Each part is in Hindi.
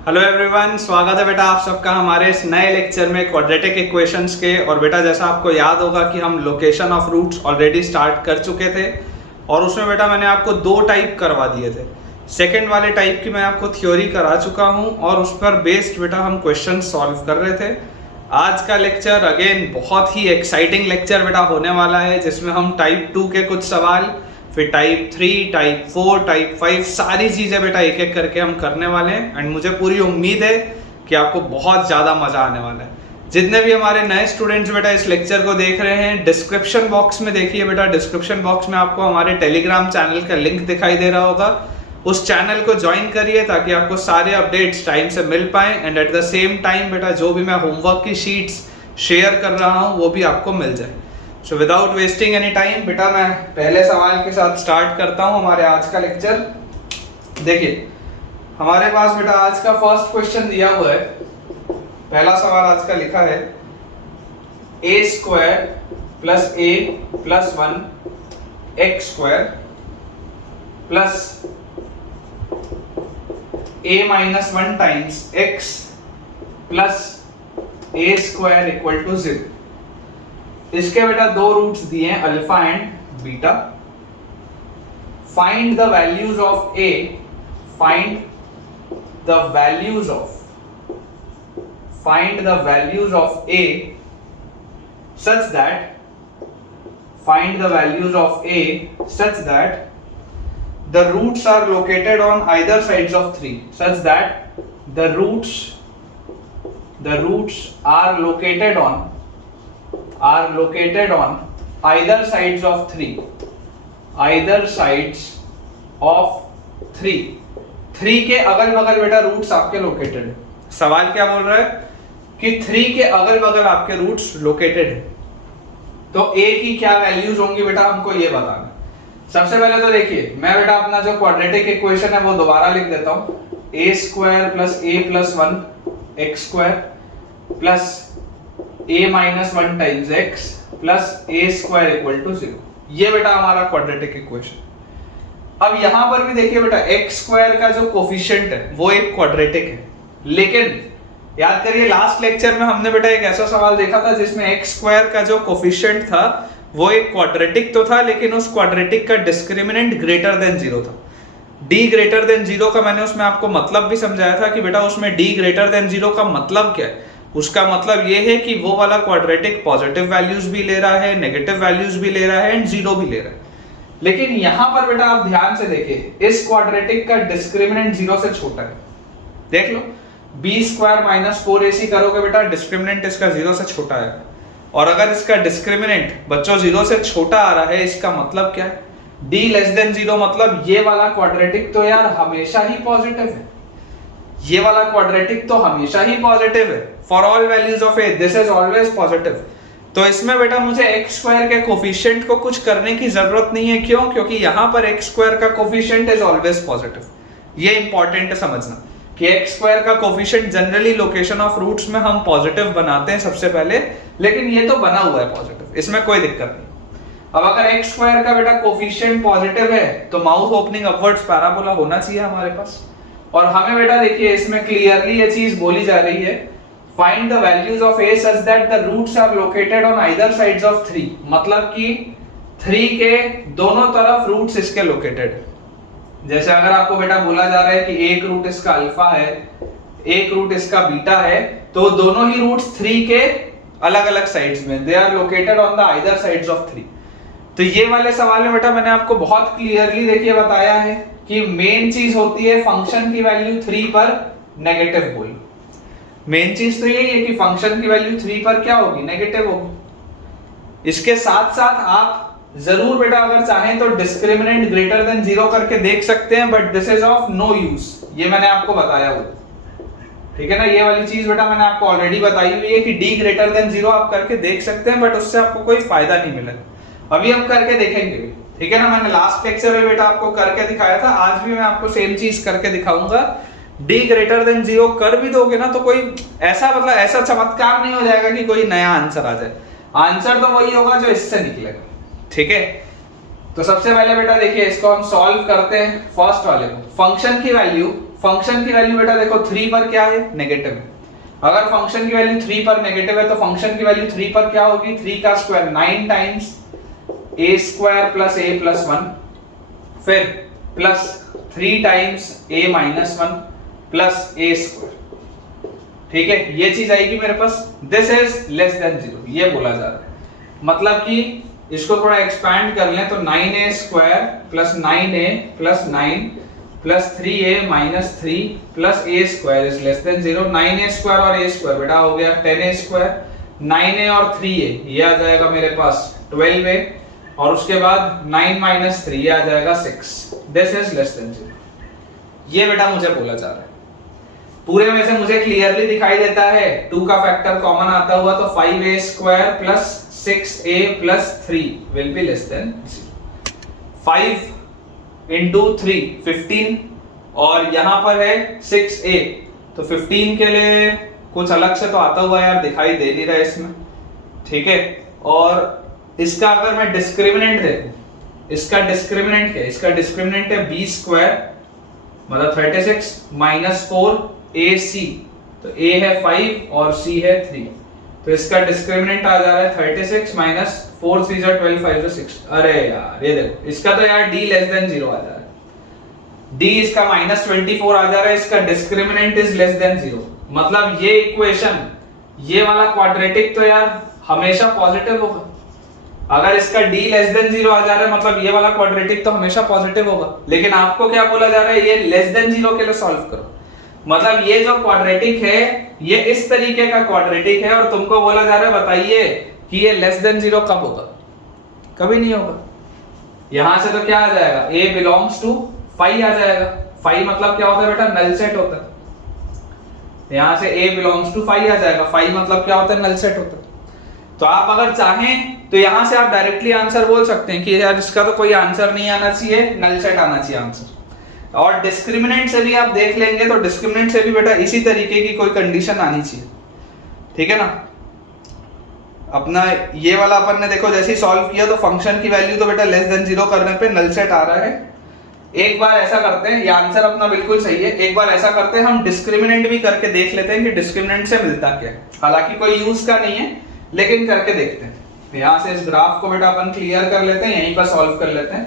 हेलो एवरीवन, स्वागत है बेटा आप सबका हमारे इस नए लेक्चर में क्वाड्रेटिक इक्वेशंस के। और बेटा जैसा आपको याद होगा कि हम location of roots already start कर चुके थे और उसमें बेटा मैंने आपको दो टाइप करवा दिए थे। सेकंड वाले टाइप की मैं आपको थ्योरी करा चुका हूं और उस पर बेस्ड बेटा हम क्वेश्चन सॉल्व कर रहे थे। आज का लेक्चर अगेन बहुत ही एक्साइटिंग लेक्चर बेटा होने वाला है, जिसमें हम टाइप 2 के कुछ सवाल, फिर टाइप 3, टाइप 4, टाइप 5 सारी चीज़ें बेटा एक एक करके हम करने वाले हैं। एंड मुझे पूरी उम्मीद है कि आपको बहुत ज़्यादा मज़ा आने वाला है। जितने भी हमारे नए स्टूडेंट्स बेटा इस लेक्चर को देख रहे हैं, डिस्क्रिप्शन बॉक्स में देखिए बेटा, डिस्क्रिप्शन बॉक्स में आपको हमारे टेलीग्राम चैनल का लिंक दिखाई दे रहा होगा। उस चैनल को ज्वाइन करिए ताकि आपको सारे अपडेट्स टाइम से मिल पाएँ। And at the same time बेटा जो भी मैं होमवर्क की शीट्स शेयर कर रहा हूँ वो भी आपको मिल जाए। So without wasting any time बेटा मैं पहले सवाल के साथ स्टार्ट करता हूं हमारे आज का लेक्चर। देखिए हमारे पास बेटा आज का फर्स्ट क्वेश्चन दिया हुआ है। पहला सवाल आज का लिखा है a square plus a plus 1 x square plus a minus 1 times x plus a square equal to 0। इसके बेटा दो रूट्स दिए हैं alpha and beta. Find the values of a, find the values of a such that the roots are located on either sides of 3, such that the roots are located on either sides of 3, 3 के अगल बगल बेटा रूट्स आपके लोकेटेड है। सवाल क्या बोल रहा है कि 3 के अगल बगल आपके रूट्स लोकेटेड है, तो a की क्या वैल्यूज होंगी बेटा हमको ये बताना। सबसे पहले तो देखिए मैं बेटा अपना जो क्वाड्रेटिक इक्वेशन है वो दोबारा लिख देता हूं। a square plus a plus 1 x square plus a minus 1 times x plus a square equal to 0। ये बेटा हमारा क्वाड्रेटिक इक्वेशन। अब यहां पर भी देखिए बेटा x स्क्वायर का जो कोफिशिएंट है वो एक क्वाड्रेटिक है, लेकिन याद करिए लास्ट लेक्चर में हमने बेटा एक ऐसा सवाल देखा था जिसमें x स्क्वायर का जो कोफिशिएंट था वो एक क्वाड्रेटिक तो था, लेकिन उस क्वाड्रेटिक का डिस्क्रिमिनेंट ग्रेटर देन 0 था। d ग्रेटर देन 0 का मैंने उसमें आपको मतलब भी समझाया था कि बेटा उसमें d ग्रेटर देन 0 का मतलब क्या है। उसका मतलब ये है कि वो वाला क्वाड्रेटिक पॉजिटिव वैल्यूज भी ले रहा है, नेगेटिव वैल्यूज भी ले रहा है एंड 0 भी ले रहा है। लेकिन यहां पर बेटा आप ध्यान से देखिए, इस क्वाड्रेटिक का डिस्क्रिमिनेंट 0 से छोटा है। देख लो b स्क्वायर माइनस 4ac करोगे बेटा, डिस्क्रिमिनेंट इसका 0 से छोटा है। और अगर इसका डिस्क्रिमिनेंट बच्चों 0 से छोटा आ रहा है, इसका मतलब क्या है, d लेस देन 0 मतलब ये वाला क्वाड्रेटिक तो यार हमेशा ही पॉजिटिव है। ये वाला क्वाड्रेटिक तो हमेशा ही पॉजिटिव है। For all values of a this is always positive. तो इसमें बेटा मुझे x स्क्वायर के कोफिशिएंट को कुछ करने की जरूरत नहीं है। क्यों? क्योंकि यहां पर x स्क्वायर का कोफिशिएंट इज ऑलवेज पॉजिटिव। ये इंपॉर्टेंट है समझना कि x स्क्वायर का coefficient generally location of roots में हम पॉजिटिव बनाते हैं सबसे पहले, लेकिन ये तो बना हुआ है पॉजिटिव, इसमें कोई दिक्कत नहीं। अब अगर x स्क्वायर का बेटा कोफिशिएंट पॉजिटिव है तो माउथ ओपनिंग अपवर्ड्स पैराबोला होना चाहिए हमारे पास। और हमें बेटा देखिए इसमें क्लियरली ये चीज बोली जा रही है, find the values of a such that the roots are located on either sides of 3, मतलब कि 3 के दोनों तरफ रूट्स इसके लोकेटेड है। जैसे अगर आपको बेटा बोला जा रहा है कि एक रूट इसका अल्फा है, एक रूट इसका बीटा है, तो दोनों ही रूट्स 3 के अलग अलग साइड्स में, they are located on the either sides of 3। तो ये वाले सवाल में बेटा मैंने आपको बहुत क्लियरली देखिए बताया है कि मेन चीज होती है फंक्शन की वैल्यू 3 पर नेगेटिव होगी। मेन चीज तो यही है कि फंक्शन की वैल्यू 3 पर क्या होगी, नेगेटिव होगी। इसके साथ साथ आप जरूर बेटा अगर चाहें तो डिस्क्रिमिनेंट ग्रेटर देन 0 करके देख सकते हैं, but this is of no use. ये मैंने आपको बताया हुआ, ठीक है ना। ये वाली चीज बेटा मैंने आपको ऑलरेडी बताई हुई है कि d ग्रेटर देन 0 आप करके देख सकते हैं, बट उससे आपको कोई फायदा नहीं मिला। अभी हम करके देखेंगे, ठीक है ना। मैंने लास्ट लेक्चर में बेटा आपको करके दिखाया था, आज भी मैं आपको सेम चीज करके दिखाऊंगा। d ग्रेटर देन 0 कर भी दोगे ना तो कोई ऐसा मतलब ऐसा चमत्कार नहीं हो जाएगा कि कोई नया आंसर आ जाए। आंसर तो वही होगा जो इससे निकलेगा, ठीक है। तो सबसे पहले बेटा देखिए इसको हम सॉल्व करते हैं। फर्स्ट वाले को फंक्शन की वैल्यू फंक्शन की वैल्यू बेटा देखो 3 पर क्या है, नेगेटिव है। अगर फंक्शन की वैल्यू 3 पर नेगेटिव है तो फंक्शन की वैल्यू 3 पर क्या होगी, 3 का square 9 times a square plus a plus 1, फिर plus 3 times a minus 1 plus a square. ठीक है, ये चीज आएगी मेरे पास। दिस इज लेस देन 0, ये बोला जा रहा है। मतलब कि इसको थोड़ा एक्सपैंड कर लें तो 9a square plus 9a plus 9 plus 3a minus 3 plus a square is less than 0। 9a square और a स्क्वायर बेटा हो गया 10a स्क्वायर, 9a और 3a ये आ जाएगा मेरे पास 12a, और उसके बाद 9 माइनस 3 ये आ जाएगा 6। दिस इज लेस देन 0, ये बेटा मुझे बोला जा रहा है। पूरे में से मुझे क्लियरली दिखाई देता है 2 का फैक्टर कॉमन आता हुआ तो 5a square plus 6a plus 3 will be less than 0। 5 into 3 15, और यहां पर है 6a, तो 15 के लिए कुछ अलग से तो आता हुआ यार दिखाई दे नहीं रहा है इसमें। ठीक है, और इसका अगर मैं डिस्क्रिमिनेंट देखूं, इसका डिस्क्रिमिनेंट क्या है, इसका डिस्क्रिमिनेंट है b स्क्वायर मतलब 36 माइनस 4ac, तो a है 5 और c है 3, तो इसका डिस्क्रिमिनेंट आ जा रहा है 36 माइनस 4 3 12 5 6। अरे यार ये देखो, इसका तो यार d लेस देन 0 आ जा रहा है, d इसका माइनस 24 आ जा रहा है, इसका डिस्क्रिमिनेंट इज लेस देन 0। मतलब ये इक्वेशन, ये वाला क्वाड्रेटिक तो यार हमेशा पॉजिटिव होगा। अगर इसका d लेस देन 0 आ जा रहा है मतलब ये वाला क्वाड्रेटिक तो हमेशा पॉजिटिव होगा। लेकिन आपको क्या बोला जा रहा है, ये लेस देन 0 के लिए सॉल्व करो। मतलब ये जो क्वाड्रेटिक है ये इस तरीके का क्वाड्रेटिक है, और तुमको बोला जा रहा है बताइए कि ये लेस देन 0 कब होगा, कभी नहीं होगा। यहां से तो क्या आ जाएगा, a बिलोंग्स टू फाई आ जाएगा। फाई मतलब क्या होता है बेटा, नल सेट होता है। यहां से a बिलोंग्स टू फाई आ जाएगा, फाई मतलब क्या होता है, नल सेट होता है। तो आप अगर चाहें तो यहां से आप डायरेक्टली आंसर बोल सकते हैं कि यार इसका तो कोई आंसर नहीं आना चाहिए, नल सेट आना चाहिए आंसर। और डिस्क्रिमिनेंट से भी आप देख लेंगे तो डिस्क्रिमिनेंट से भी बेटा इसी तरीके की कोई कंडीशन आनी चाहिए। ठीक है ना, अपना ये वाला अपन ने देखो जैसे ही सॉल्व किया तो फंक्शन की वैल्यू तो बेटा लेस देन 0 करने पे नल सेट आ रहा है। एक बार ऐसा करते हैं, ये आंसर अपना बिल्कुल सही है। एक बार ऐसा करते हैं, हम डिस्क्रिमिनेंट भी करके देख लेते हैं कि डिस्क्रिमिनेंट से मिलता क्या है। हालांकि कोई यूज का नहीं है लेकिन करके देखते हैं। यहां से इस ग्राफ को बेटा अपन क्लियर कर लेते हैं, यहीं पर सॉल्व कर लेते हैं।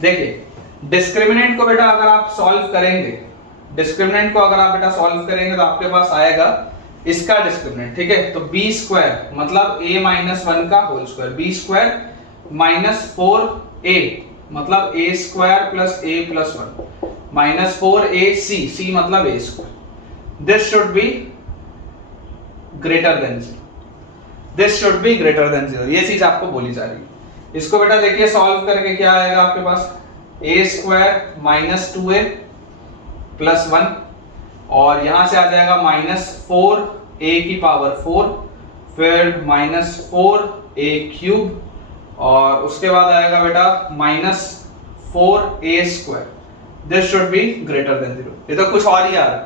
देखिए डिस्क्रिमिनेंट को बेटा अगर आप सॉल्व करेंगे, डिस्क्रिमिनेंट को अगर आप बेटा सॉल्व करेंगे तो आपके पास आएगा इसका डिस्क्रिमिनेंट। ठीक है, तो b स्क्वायर मतलब a माइनस 1 का whole square, b square minus 4a मतलब a square plus a plus 1 minus 4ac, c मतलब a square. This should be greater than 0, this should be greater than 0, ये चीज आपको बोली जा रही है। इसको बेटा देखिए सॉल्व करके क्या आएगा आपके पास, a square minus 2a plus 1, और यहां से आ जाएगा माइनस 4a की पावर 4, फिर माइनस 4a क्यूब, और उसके बाद आएगा बेटा minus 4a square. This should be greater than 0। ये तो कुछ और ही आ रहा है,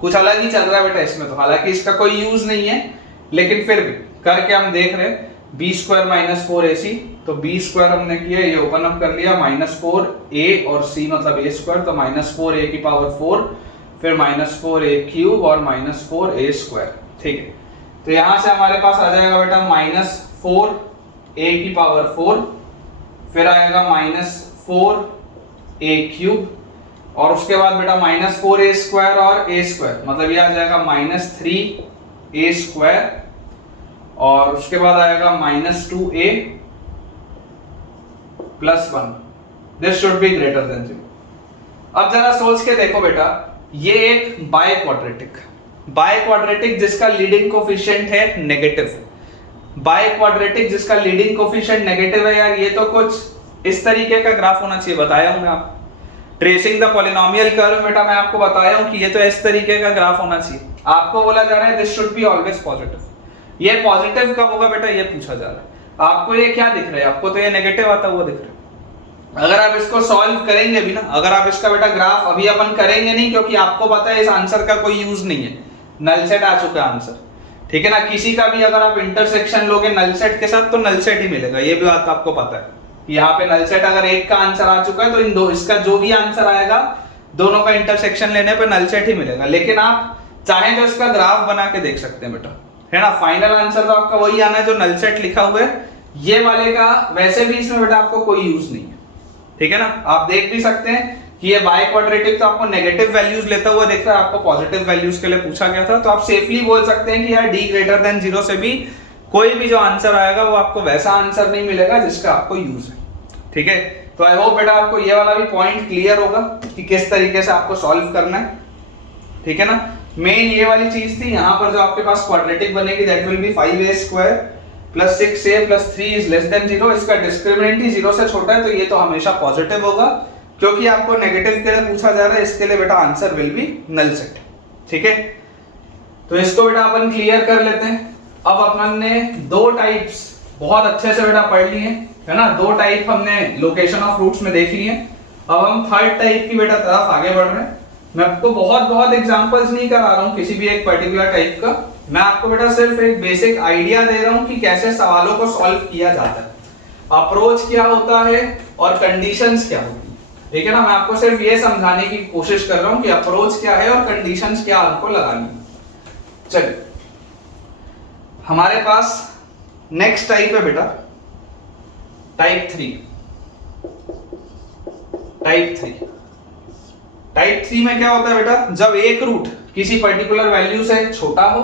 कुछ अलग ही चल रहा है बेटा इसमें तो। हालांकि इसका कोई यूज नहीं है लेकिन फिर भी करके हम देख रहे हैं। b स्क्वायर माइनस 4ac, तो b स्क्वायर हमने किया, ये ओपन अप कर लिया, माइनस 4a और c मतलब a स्क्वायर, तो माइनस 4a की पावर 4, फिर माइनस 4a क्यूब और माइनस 4a स्क्वायर। ठीक है, तो यहां से हमारे पास आ जाएगा बेटा माइनस 4a की पावर 4, फिर आएगा माइनस 4a क्यूब, और उसके बाद बेटा माइनस 4a स्क्वायर और a स्क्वायर मतलब ये आ जाएगा माइनस 3a स्क्वायर, और उसके बाद आएगा minus 2a plus 1। This should be greater than 0। अब जरा सोच के देखो बेटा, ये एक बाय क्वाड्रेटिक जिसका लीडिंग कोफिशिएंट है नेगेटिव, बाय क्वाड्रेटिक जिसका लीडिंग कोफिशिएंट नेगेटिव है। यार ये तो कुछ इस तरीके का ग्राफ होना चाहिए, बताया हूं मैं आपको। ट्रेसिंग द पॉलिनोमियल कर्व बेटा मैं आपको बताया हूं कि ये तो इस तरीके का ग्राफ होना चाहिए। आपको बोला जा रहा है this should be always positive. ये पॉजिटिव कब होगा बेटा, ये पूछा जा रहा है। आपको ये क्या दिख रहा है, आपको तो ये नेगेटिव आता हुआ दिख रहा है। अगर आप इसको सॉल्व करेंगे भी ना, अगर आप इसका बेटा ग्राफ अभी अपन करेंगे नहीं, क्योंकि आपको पता है इस आंसर का कोई यूज नहीं है, नल सेट आ चुका है आंसर। ठीक है ना, किसी का भी अगर आप इंटरसेक्शन लोगे नल सेट के साथ तो नल सेट ही मिलेगा, ये भी बात आपको पता है। यहाँ पे नल सेट अगर एक का आंसर आ चुका है तो इन दो, इसका जो भी आंसर आएगा दोनों का इंटरसेक्शन लेने पे नल सेट ही मिलेगा, लेकिन आप चाहें तो इसका ग्राफ बना के देख सकते हैं बेटा, है ना। फाइनल आंसर तो आपका वही आना है जो नल सेट लिखा हुआ है। ये वाले का वैसे भी इसमें बेटा आपको कोई यूज नहीं है, ठीक है ना। आप देख भी सकते हैं कि ये बाय क्वाड्रेटिक तो आपको नेगेटिव वैल्यूज लेता हुआ दिख रहा है, आपको पॉजिटिव वैल्यूज के लिए पूछा गया था, तो आप सेफली बोल सकते हैं कि यार d ग्रेटर देन 0 से भी कोई भी जो आंसर आएगा वो आपको वैसा आंसर नहीं मिलेगा जिसका आपको यूज है, ठीक है। तो आई होप बेटा आपको ये वाला भी पॉइंट क्लियर होगा कि किस तरीके से आपको सॉल्व करना है, ठीक है ना। मेन ये वाली चीज थी, यहाँ पर जो आपके पास क्वाड्रेटिक बनेगी that will be 5a square plus 6a plus 3 is less than 0। इसका डिस्क्रिमिनेंट ही 0 से छोटा है तो ये तो हमेशा पॉजिटिव होगा, क्योंकि आपको नेगेटिव के लिए पूछा जा रहा है, इसके लिए बेटा answer will be null set, ठीक है। तो इसको बेटा अपन क्लियर कर लेते हैं। अब अपन ने दो टाइप्स बहुत अच्छे से बेटा पढ़ लिए, है ना। दो टाइप हमने लोकेशन ऑफ रूट्स में देख लिए। अब हम थर्ड टाइप की बेटा तरफ आगे बढ़ रहे हैं। मैं आपको बहुत एग्जांपल्स नहीं करा रहा हूं किसी भी एक पर्टिकुलर टाइप का, मैं आपको बेटा सिर्फ एक बेसिक आइडिया दे रहा हूं कि कैसे सवालों को सॉल्व किया जाता है, अप्रोच क्या होता है और कंडीशंस क्या होती है, ठीक है ना। मैं आपको सिर्फ ये समझाने की कोशिश कर रहा हूं कि अप्रोच क्या है और कंडीशंस क्या आपको लगानी। चलिए हमारे पास नेक्स्ट टाइप है बेटा टाइप 3। टाइप 3 में क्या होता है बेटा, जब एक रूट किसी पर्टिकुलर वैल्यू से छोटा हो,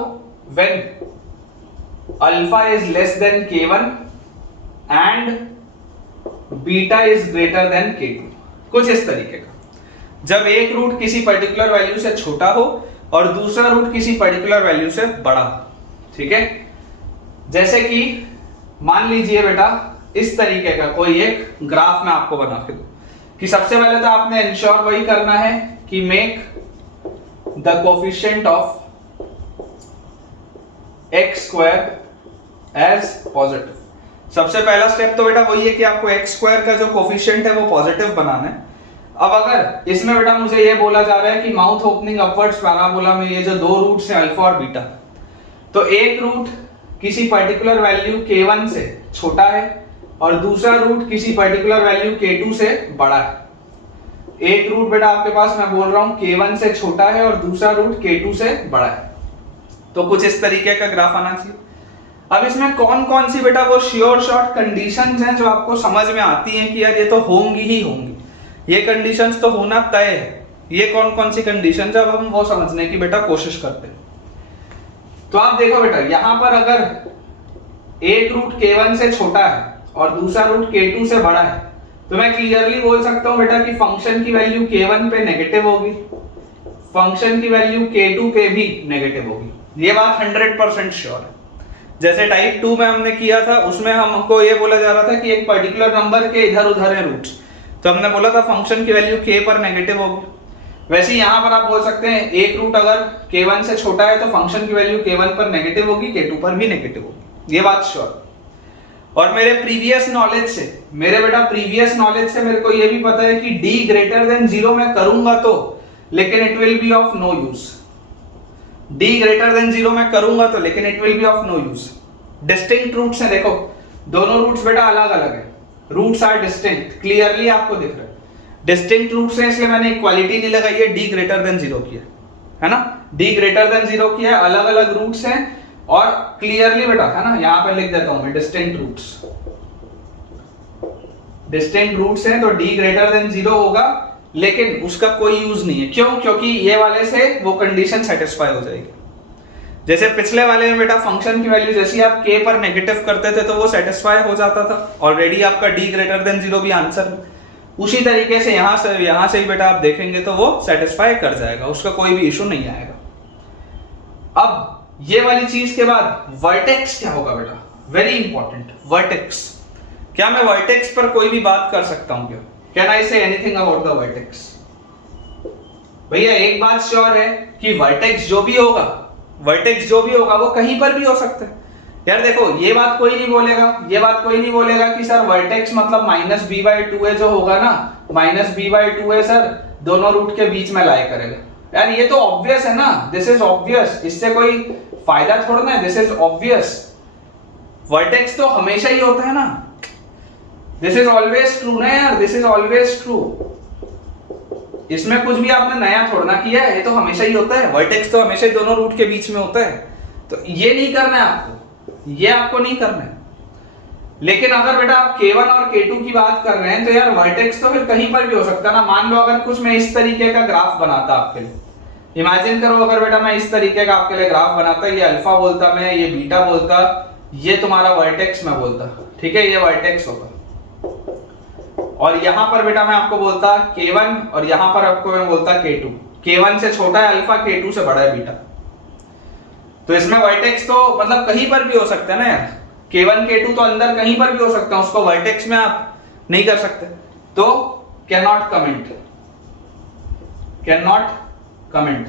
when alpha is less then k1 and beta is greater then k2, कुछ इस तरीके का। जब एक रूट किसी पर्टिकुलर वैल्यू से छोटा हो और दूसरा रूट किसी पर्टिकुलर वैल्यू से बड़ा हो, ठीक है। जैसे कि मान लीजिए बेटा इस तरीके का कोई एक ग्राफ मैं आपको बना के दूं कि सबसे पहले तो आपने इंश्योर वही करना है कि make the coefficient of x square as positive. सबसे पहला स्टेप तो बेटा वही है कि आपको x स्क्वायर का जो कोफिशिएंट है वो पॉजिटिव बनाना है। अब अगर इसमें बेटा मुझे ये बोला जा रहा है कि माउथ ओपनिंग अपवर्ड्स पैराबोला में ये जो दो रूट्स हैं अल्फा और बीटा, तो एक रूट किसी पर्टिकुलर वैल्यू k1 से छोटा है और दूसरा रूट किसी पर्टिकुलर वैल्यू k2 से बड़ा है। एक रूट बेटा आपके पास मैं बोल रहा हूं k1 से छोटा है और दूसरा रूट k2 से बड़ा है, तो कुछ इस तरीके का ग्राफ आना चाहिए। अब इसमें कौन कौन सी बेटा वो श्योर शॉर्ट कंडीशंस हैं जो आपको समझ में आती हैं कि यार ये तो होंगी ही होंगी, ये कंडीशंस तो होना तय है। ये कौन कौन सी कंडीशंस, जब हम वो समझने की बेटा कोशिश करते हैं। तो आप देखो बेटा यहां पर अगर एक रूट k1 से छोटा है और दूसरा रूट k2 से बड़ा है, तो मैं क्लियरली बोल सकता हूं बेटा कि फंक्शन की वैल्यू k1 पे नेगेटिव होगी, फंक्शन की वैल्यू k2 पे भी नेगेटिव होगी। ये बात 100% श्योर है। जैसे टाइप 2 में हमने किया था, उसमें हमको ये बोला जा रहा था कि एक पर्टिकुलर नंबर के इधर उधर है रूट्स, तो हमने बोला था फंक्शन की वैल्यू k पर नेगेटिव होगी। वैसे यहां पर आप बोल सकते हैं एक रूट अगर k1 से छोटा है तो फंक्शन की वैल्यू k1 पर नेगेटिव होगी, k2 पर भी नेगेटिव होगी, ये बात श्योर। और मेरे प्रीवियस नॉलेज से, मेरे को ये भी पता है कि d ग्रेटर देन 0 मैं करूंगा तो, लेकिन it will be of no use. d greater than 0 मैं करूंगा तो, लेकिन it will be of no use. Distinct roots हैं, देखो दोनों रूट्स बेटा अलग अलग है, रूट्स आर डिस्टिंक्ट, क्लियरली आपको दिख रहा है डिस्टिंक्ट रूट्स हैं, इसलिए मैंने इक्वालिटी नहीं लगाई है, d ग्रेटर देन 0 किया है ना, d ग्रेटर देन 0 किया, अलग अलग रूट्स हैं और क्लियरली बेटा है ना, यहां पे लिख देता हूं मैं डिस्टिंक्ट रूट्स हैं, तो d ग्रेटर देन 0 होगा, लेकिन उसका कोई यूज नहीं है। क्यों? क्योंकि ये वाले से वो कंडीशन सेटिस्फाई हो जाएगी। जैसे पिछले वाले में बेटा फंक्शन की वैल्यू जैसे आप k पर नेगेटिव करते थे तो वो सेटिस्फाई हो जाता था, ऑलरेडी आपका d ग्रेटर देन 0 भी आंसर। उसी तरीके से यहां से ही बेटा आप देखेंगे तो वो सेटिस्फाई कर जाएगा, उसका कोई भी इशू नहीं आएगा। अब ये वाली चीज के बाद वर्टेक्स क्या होगा बेटा, वेरी इंपॉर्टेंट, वर्टेक्स। क्या मैं वर्टेक्स पर कोई भी बात कर सकता हूं क्या? Can I say anything about the vertex? भैया एक बात श्योर है कि वर्टेक्स जो भी होगा वो कहीं पर भी हो सकता है। यार देखो ये बात कोई नहीं बोलेगा कि सर वर्टेक्स मतलब -b/2 है, जो होगा ना -b/2 है सर, दोनों रूट के बीच में लाई करेगा। यार ये तो ऑब्वियस है ना, दिस इज ऑब्वियस, इससे कोई फायदा थोड़ा ना है, दिस इज ऑब्वियस। वर्टेक्स तो हमेशा ही होता है ना, दिस इज ऑलवेज ट्रू ना यार, दिस इज ऑलवेज ट्रू। इसमें कुछ भी आपने नया थोड़ा ना किया है, ये तो हमेशा ही होता है, वर्टेक्स तो हमेशा ही दोनों रूट के बीच में होता है, तो ये नहीं करना है आपको, ये आपको नहीं करना है। लेकिन अगर बेटा आप K1 और K2 की बात कर रहे हैं तो यार वर्टेक्स तो फिर कहीं पर भी हो सकता है ना। मान लो अगर कुछ मैं इस तरीके का ग्राफ बनाता आपके लिए, इमेजिन करो अगर बेटा मैं इस तरीके का आपके लिए ग्राफ बनाता, ये अल्फा बोलता मैं, ये बीटा बोलता, ये तुम्हारा वर्टेक्स मैं बोलता, ठीक है, ये वर्टेक्स होगा। और यहां पर बेटा मैं आपको बोलता K1 और यहां पर आपको मैं बोलता K2। K1 से छोटा है अल्फा, K2 से बड़ा है बीटा। तो इसमें वर्टेक्स तो मतलब कहीं पर भी हो सकता है ना यार, K1 K2 तो अंदर कहीं पर भी हो सकता है, उसको वर्टेक्स में आप नहीं कर सकते। तो can not comment, can not comment,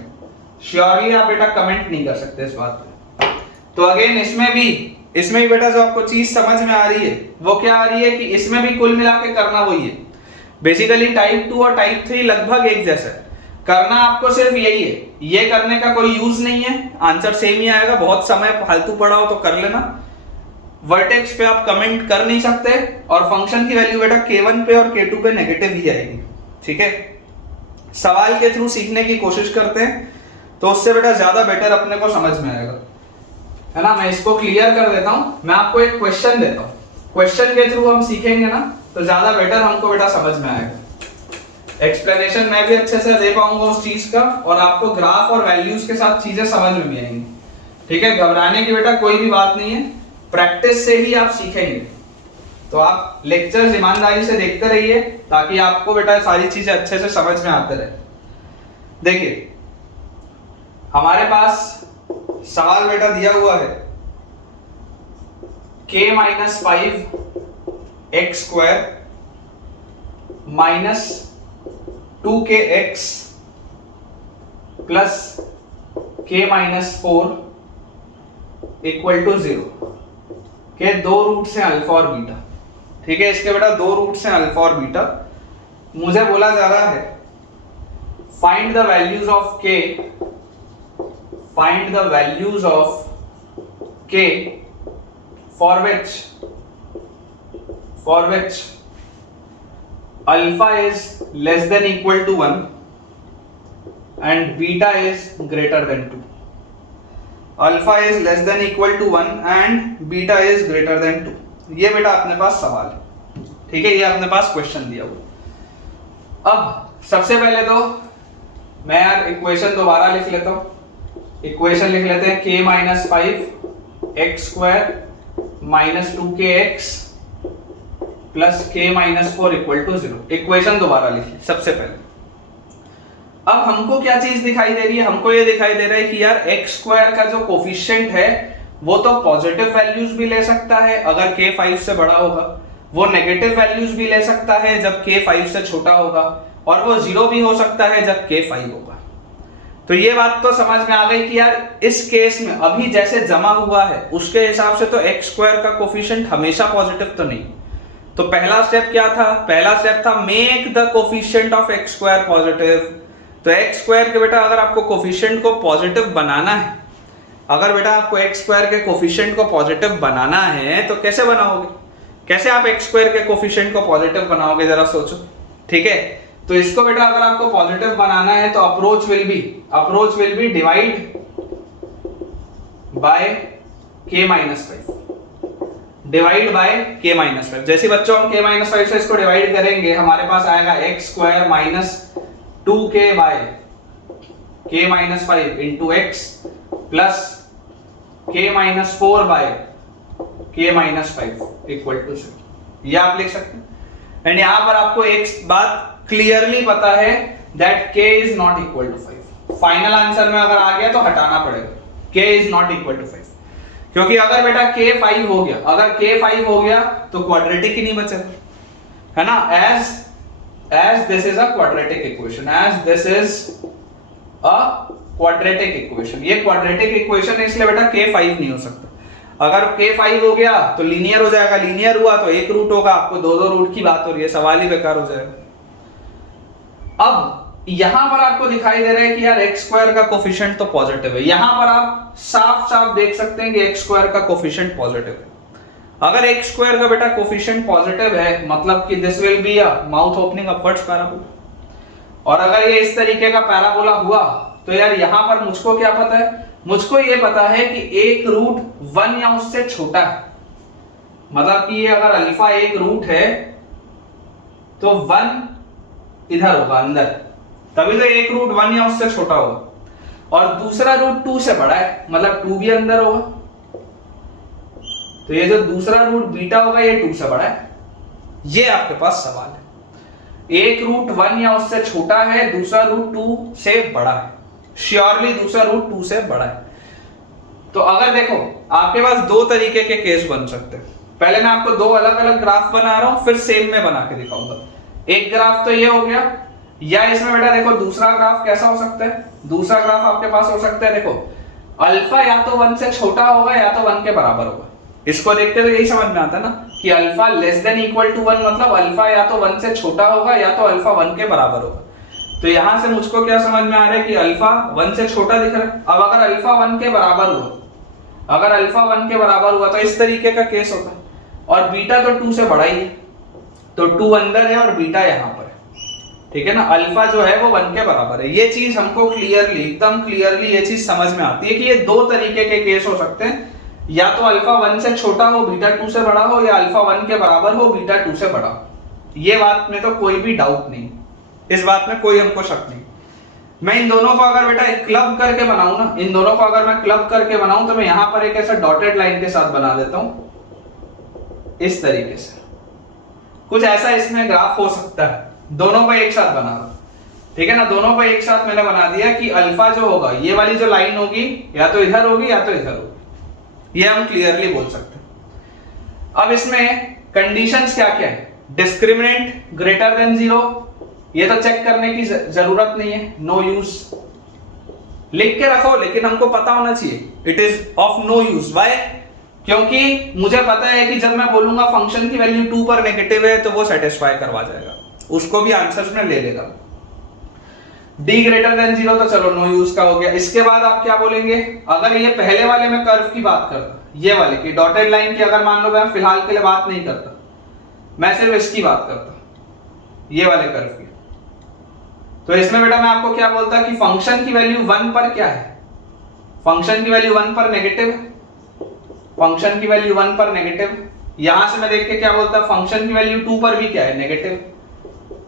surely आप बेटा कमेंट नहीं कर सकते इस बात पे। तो अगेन इसमें भी बेटा जो आपको चीज समझ में आ रही है वो क्या आ रही है कि इसमें भी कुल मिला के करना वही है। बेसिकली टाइप 2 और टाइप 3 लगभग एक जैसा है, करना आपको सिर्फ यही है, ये करने का कोई यूज नहीं है, आंसर सेम ही आएगा। बहुत समय फालतू पड़ा हो तो कर लेना। वर्टेक्स पे आप कमेंट कर नहीं सकते और फंक्शन की वैल्यू बेटा K1 पे और K2 पे नेगेटिव ही आएगी, ठीक है। सवाल के थ्रू सीखने की कोशिश करते हैं तो उससे बेटा ज्यादा बेटर अपने को समझ में आएगा, है ना। मैं इसको क्लियर कर देता हूं, मैं आपको एक क्वेश्चन देता हूं, क्वेश्चन के थ्रू हम सीखेंगे ना तो ज्यादा बेटर हमको बेटा समझ में आएगा। एक्सप्लेनेशन मैं भी अच्छे से दे पाऊंगा उस चीज का और आपको ग्राफ और वैल्यूज के साथ चीजें समझ में भी आएंगी, ठीक है। घबराने की बेटा कोई भी बात नहीं है, प्रैक्टिस से ही आप सीखेंगे। तो आप लेक्चर्स ईमानदारी से देखते रहिए ताकि आपको बेटा सारी चीजें अच्छे से समझ में आते रहे। देखिए हमारे पास सवाल बेटा दिया हुआ है K-5 x square minus 2kx plus K-4 equal to 0 के दो रूट्स हैं अल्फा और बीटा, ठीक है। इसके बेटा दो रूट्स हैं अल्फा और बीटा। मुझे बोला जा रहा है find the values of k, find the values of k for which alpha is less than equal to 1 and beta is greater than 2। Alpha is less than equal to 1 and beta is greater than 2। ये बेटा अपने पास सवाल है, ठीक है, ये अपने पास क्वेश्चन दिया हुआ। अब सबसे पहले तो मैं यार इक्वेशन दोबारा लिख लेता हूं। इक्वेशन लिख लेते हैं K-5 x square minus 2kx plus K-4 equal to 0। Equation दोबारा लिखिए सबसे पहले। अब हमको क्या चीज दिखाई दे रही है, हमको ये दिखाई दे रहा है कि यार एक्स स्क्वायर का जो कोफिशिएंट है वो तो पॉजिटिव वैल्यूज भी ले सकता है अगर K5 से बड़ा होगा, वो नेगेटिव वैल्यूज भी ले सकता है जब K5 से छोटा होगा, और वो 0 भी हो सकता है जब K5 होगा। तो ये बात तो समझ में आ गई कि यार इस केस में अभी जैसे जमा हुआ है उसके हिसाब से तो एक्स स्क्वायर का कोफिशिएंट हमेशा पॉजिटिव तो नहीं। तो पहला स्टेप क्या था, पहला स्टेप था make the coefficient of x square positive. तो एक्स स्क्वायर के बेटा अगर आपको कोफिशिएंट को पॉजिटिव बनाना है, अगर बेटा आपको एक्स स्क्वायर के कोफिशिएंट को पॉजिटिव बनाना है तो कैसे बनाओगे, कैसे आप एक्स स्क्वायर के कोफिशिएंट को पॉजिटिव बनाओगे जरा सोचो, ठीक है। तो इसको बेटा अगर आपको पॉजिटिव बनाना है तो approach will be divide by K-5, divide by K-5। जैसे बच्चों हम K-5 से इसको डिवाइड करेंगे हमारे पास आएगा x square minus 2k by K-5 into x plus K-4 by K-5 equal to 0। ये आप लिख सकते हैं। एंड यहां पर आपको एक बात क्लियरली पता है that k is not equal to 5। Final answer में अगर आ गया तो हटाना पड़ेगा, k is not equal to 5, क्योंकि अगर बेटा K5 हो गया, अगर K5 हो गया तो क्वाड्रेटिक ही नहीं बचेगा, है ना। as this is a quadratic equation, as this is a quadratic equation, ये quadratic equation है इसलिए बेटा K5 नहीं हो सकता। अगर K5 हो गया तो लीनियर हो जाएगा, लीनियर हुआ तो एक रूट होगा, आपको दो रूट की बात हो रही है, सवाल ही बेकार हो जाएगा। अब यहां पर आपको दिखाई दे रहा है कि यार एक्स स्क्वायर का कोफिशिएंट तो पॉजिटिव है, यहां पर आप साफ देख सकते हैं कि एक्स स्क्वायर का कोफिशिएंट पॉजिटिव है। अगर एक्स स्क्वायर का बेटा कोफिशिएंट पॉजिटिव है मतलब कि this will be a mouth opening upwards parabola. और अगर ये इस तरीके का पैराबोला हुआ तो यार यहां पर मुझको क्या पता है, मुझको ये पता है कि एक रूट 1 या उससे छोटा है, मतलब कि ये अगर अल्फा एक रूट है तो 1 इधर होगा अंदर, तभी तो एक रूट 1 या उससे छोटा होगा, और दूसरा रूट 2 से बड़ा है, मतलब 2 भी अंदर होगा, तो ये जो दूसरा रूट बीटा होगा ये 2 से बड़ा है। ये आपके पास सवाल है, एक रूट 1 या उससे छोटा है, दूसरा रूट 2 से बड़ा है, श्योरली दूसरा रूट 2 से बड़ा है। तो अगर देखो आपके पास दो तरीके के केस बन सकते हैं, पहले मैं आपको दो अलग अलग ग्राफ बना रहा हूं, फिर सेम में बना के दिखाऊंगा। एक ग्राफ तो ये हो गया, या इसमें बेटा देखो दूसरा ग्राफ कैसा हो सकता है, दूसरा ग्राफ आपके पास हो सकता है, देखो अल्फा या तो 1 से छोटा होगा या तो 1 के बराबर होगा। इसको देख के तो यही समझ में आता है ना कि alpha less than equal to 1 मतलब अल्फा या तो 1 से छोटा होगा या तो अल्फा 1 के बराबर होगा। तो यहां से मुझको क्या समझ में आ रहा है कि अल्फा 1 से छोटा दिख रहा है। अब अगर अल्फा 1 के बराबर हुआ, अगर अल्फा 1 के बराबर हुआ तो इस तरीके का केस होता है, और बीटा तो 2 से बड़ा ही है, तो 2 अंदर है और बीटा यहां पर है, ठीक है ना। अल्फा जो है वो 1 के बराबर है। ये चीज हमको क्लियरली, एकदम क्लियरली ये चीज समझ में आती है कि ये दो तरीके के केस हो सकते हैं, या तो अल्फा 1 से छोटा हो बीटा 2 से बड़ा हो, या अल्फा 1 के बराबर हो बीटा 2 से बड़ा हो। ये बात में तो कोई भी डाउट नहीं, इस बात में कोई हमको शक नहीं। मैं इन दोनों को अगर बेटा क्लब करके बनाऊं ना, इन दोनों को अगर मैं क्लब करके बनाऊं तो मैं यहां पर एक ऐसा डॉटेड लाइन के साथ बना देता हूं, इस तरीके से कुछ ऐसा इसमें ग्राफ हो सकता है। दोनों को एक साथ बना दो, ठीक है ना, दोनों को एक साथ मैंने बना दिया कि अल्फा जो होगा, ये वाली जो लाइन होगी या तो इधर होगी या तो इधर होगी, ये हम क्लियरली बोल सकते हैं। अब इसमें कंडीशंस क्या क्या है, डिस्क्रिमिनेंट ग्रेटर देन 0, ये तो चेक करने की जरूरत नहीं है, नो यूज, लिख के रखो लेकिन हमको पता होना चाहिए it is of no use. Why? क्योंकि मुझे पता है कि जब मैं बोलूंगा फंक्शन की वैल्यू 2 पर नेगेटिव है तो वो सेटिस्फाई करवा जाएगा, उसको भी आंसर्स में ले लेगा। d ग्रेटर देन 0 तो चलो नो यूज का हो गया। इसके बाद आप क्या बोलेंगे, अगर ये पहले वाले में कर्व की बात करता, ये वाले की डॉटेड लाइन की अगर मान लो मैं फिलहाल के लिए बात नहीं करता, मैं सिर्फ इसकी बात करता, ये वाले कर्व की, तो इसमें बेटा मैं आपको क्या बोलता कि फंक्शन की वैल्यू 1 पर क्या है, फंक्शन की वैल्यू 1 पर नेगेटिव है, फंक्शन की वैल्यू 1 पर नेगेटिव। यहां से मैं देख के क्या बोलता, फंक्शन की वैल्यू 2 पर भी क्या है, नेगेटिव,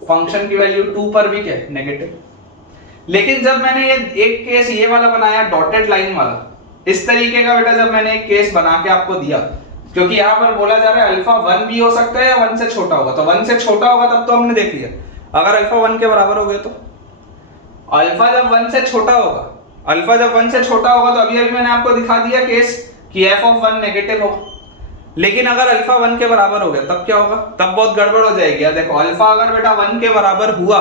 फंक्शन की वैल्यू 2 पर भी क्या है, नेगेटिव। लेकिन जब मैंने ये एक केस ये वाला बनाया डॉटेड लाइन वाला, इस तरीके का बेटा जब मैंने एक केस बना के आपको दिया, क्योंकि यहां पर बोला जा रहा है अल्फा 1 भी हो सकता है या 1 से छोटा होगा, तो 1 से छोटा होगा तब तो हमने देख लिया, अगर अल्फा 1 के बराबर हो गया तो अल्फा जब 1 से छोटा होगा, अल्फा जब 1 से छोटा होगा तो अभी अभी मैंने आपको दिखा दिया केस कि f ऑफ 1 नेगेटिव होगा। लेकिन अगर अल्फा 1 के बराबर हो गया तब क्या होगा, तब बहुत गड़बड़ हो जाएगी। देखो अल्फा अगर बेटा 1 के बराबर हुआ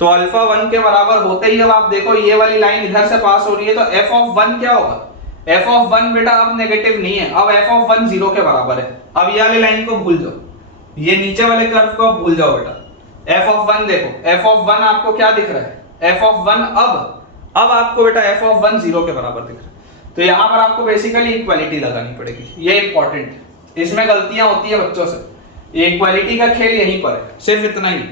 तो अल्फा 1 के बराबर होते ही अब आप देखो ये वाली लाइन इधर से पास हो रही है, तो f ऑफ 1 क्या होगा, f ऑफ 1 बेटा अब नेगेटिव नहीं है, अब f ऑफ 1 0 के बराबर है। अब ये वाली लाइन को भूल जाओ, ये नीचे वाले कर्व को भूल जाओ बेटा, f ऑफ 1 देखो, f ऑफ 1 आपको क्या दिख रहा है, f ऑफ 1 अब आपको बेटा f ऑफ 1 0 के बराबर दिख रहा है। तो यहां पर आपको बेसिकली इक्वालिटी लगानी पड़ेगी, ये इंपॉर्टेंट है, इसमें गलतियां होती है बच्चों से। इक्वालिटी का खेल यहीं पर है, सिर्फ इतना ही,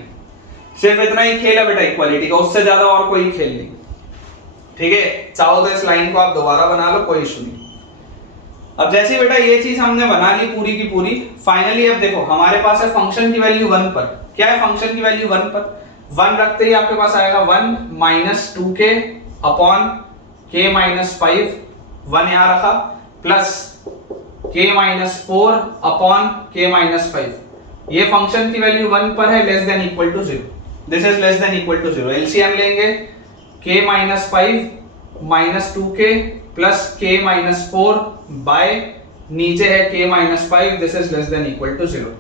सिर्फ इतना ही खेल है बेटा इक्वालिटी का, उससे ज्यादा और कोई खेल नहीं, ठीक है। चाहो तो इस लाइन को आप दोबारा बना लो, कोई इशू नहीं। अब जैसे बेटा ये चीज हमने बना ली पूरी की पूरी, फाइनली अब देखो हमारे पास है फंक्शन की वैल्यू 1 पर, क्या है फंक्शन की वैल्यू 1 पर, 1 रखते ही आपके पास आएगा 1 minus 2k upon k minus 5, 1 यहां रखा, plus k minus 4 upon k minus 5, ये फंक्शन की वैल्यू 1 पर है, less than equal to 0, this is less than equal to 0। LCM लेंगे, k minus 5 minus 2k plus k minus 4 by नीचे है k minus 5, this is less than equal to 0।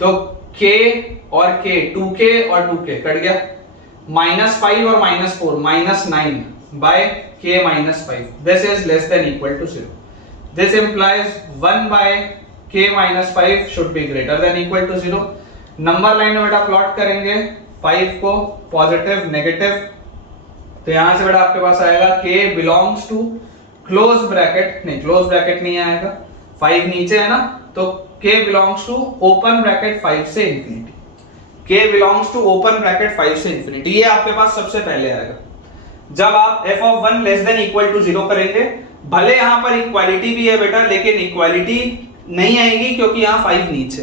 तो k और k, 2k और 2k कट गया, माइनस 5 और minus 4 minus 9 by k minus 5, this is less than equal to 0। This implies 1 by k minus 5 should be greater than equal to 0। Number line में बेटा प्लॉट करेंगे 5 को पॉजिटिव नेगेटिव, तो यहां से बेटा आपके पास आएगा k belongs to close bracket, नहीं क्लोज ब्रैकेट नहीं आएगा, 5 नीचे है ना, तो k belongs to open bracket 5 से infinity, k belongs to open bracket 5 से इंफिनिटी, ये आपके पास सबसे पहले आएगा जब आप f of 1 less than equal to 0 करेंगे। भले यहां पर इक्वालिटी भी है बेटा, लेकिन इक्वालिटी नहीं आएगी क्योंकि यहां 5 नीचे,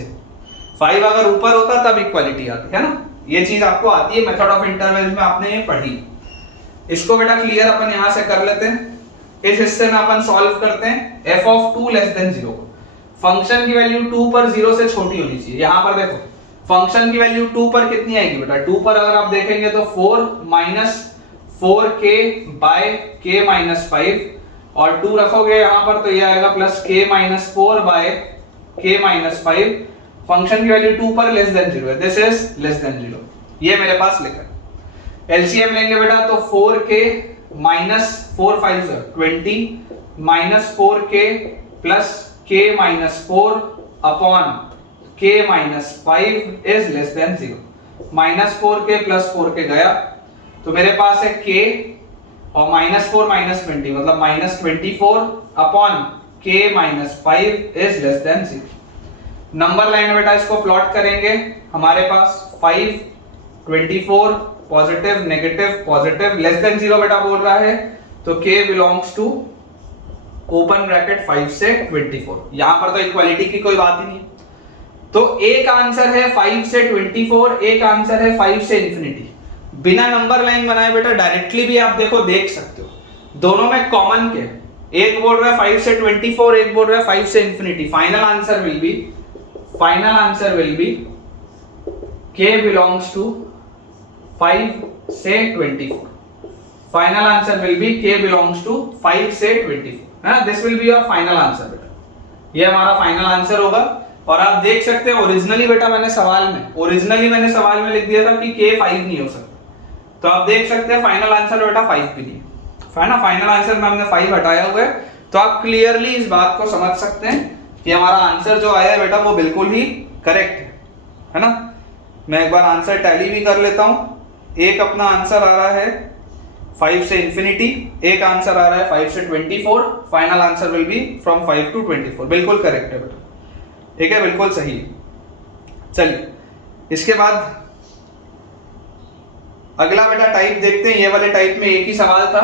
5 अगर ऊपर होता तब इक्वालिटी आती है ना। ये चीज आपको आती है, मेथड ऑफ इंटरवल्स में आपने ये पढ़ी। इसको बेटा क्लियर अपन यहां से कर लेते हैं। इस हिस्से में अपन सॉल्व करते हैं f of 2 less than 0। Function की वैल्यू 2 पर 0 से छोटी होनी चाहिए। यहां पर देखो फंक्शन की वैल्यू 2 पर कितनी आएगी बेटा, 2 पर अगर आप देखेंगे तो 4 minus 4k bye k minus 5, और 2 रखोगे यहां पर तो ये आएगा plus k minus 4 by k minus 5। Function की वैल्यू 2 पर लेस देन 0 है, दिस इज लेस देन 0, ये मेरे पास लिखा है। एलसीएम लेंगे बेटा तो 4k minus 4 5 20 minus 4k plus k minus 4 upon k minus 5 is less than 0। Minus 4k plus 4k गया तो मेरे पास है k और माइनस 4 माइनस 20 मतलब minus 24 upon k minus 5 is less than 0। Number line में बेटा इसको प्लॉट करेंगे, हमारे पास 5 24 positive negative positive less than 0 बेटा बोल रहा है, तो k belongs to open bracket 5 से 24। यहां पर तो इक्वालिटी की कोई बात ही नहीं, तो एक आंसर है 5 से 24, एक आंसर है 5 से इंफिनिटी। बिना नंबर लाइन बनाए बेटा डायरेक्टली भी आप देखो देख सकते हो, दोनों में कॉमन के, एक बोल रहा है 5 से 24, एक बोल रहा है 5 से infinity. Final answer will be k belongs to 5 से 24। Final answer will be k belongs to 5 से 24 है ना, this will be your final answer बेटा, ये हमारा फाइनल आंसर होगा। और आप देख सकते हैं ओरिजिनली बेटा मैंने सवाल में लिख दिया था कि k 5 नहीं हो सकता, तो आप देख सकते हैं फाइनल आंसर बेटा 5 भी नहीं है ना। फाइनल आंसर में हमने 5 हटाया हुआ है, तो आप क्लियरली इस बात को समझ सकते हैं कि हमारा आंसर जो आया है बेटा वो बिल्कुल ही करेक्ट है ना। मैं एक बार आंसर टैली भी कर लेता हूं। एक अपना आंसर आ रहा है 5 से इंफिनिटी, एक आंसर आ रहा है 5 से 24। Final answer will be from 5 to 24, बिल्कुल करेक्ट है बेटा, ठीक है, बिल्कुल सही। चलिए इसके बाद अगला बेटा टाइप देखते हैं। ये वाले टाइप में एक ही सवाल था,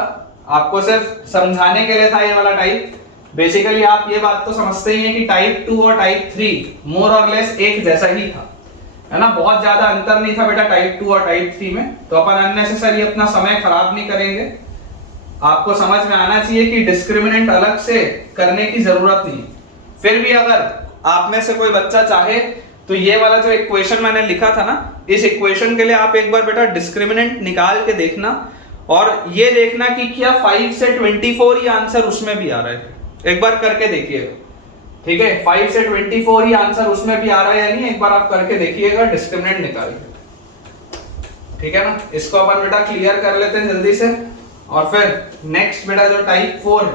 आपको सिर्फ समझाने के लिए था ये वाला टाइप। बेसिकली आप ये बात तो समझते ही हैं कि टाइप 2 और टाइप 3 मोर और लेस एक जैसा ही था, है ना, बहुत ज्यादा अंतर नहीं था बेटा टाइप 2 और टाइप 3 में। तो अपन अननेसेसरी अपना समय खराब नहीं करेंगे, आपको समझ में आना चाहिए कि डिस्क्रिमिनेंट अलग से करने की जरूरत नहीं। फिर भी अगर आप में से कोई बच्चा चाहे तो ये वाला जो इक्वेशन मैंने लिखा था ना, इस इक्वेशन के लिए आप एक बार बेटा डिस्क्रिमिनेंट निकाल के देखना और ये देखना कि क्या 5 से 24 ही आंसर उसमें भी आ रहा है, एक बार करके देखिएगा, ठीक है। 5 से 24 ही आंसर उसमें भी आ रहा है या नहीं, एक बार आप करके देखिएगा, डिस्क्रिमिनेंट निकालिए, ठीक है ना। इसको अपन बेटा क्लियर कर लेते हैं जल्दी से, और फिर नेक्स्ट बेटा जो टाइप 4 है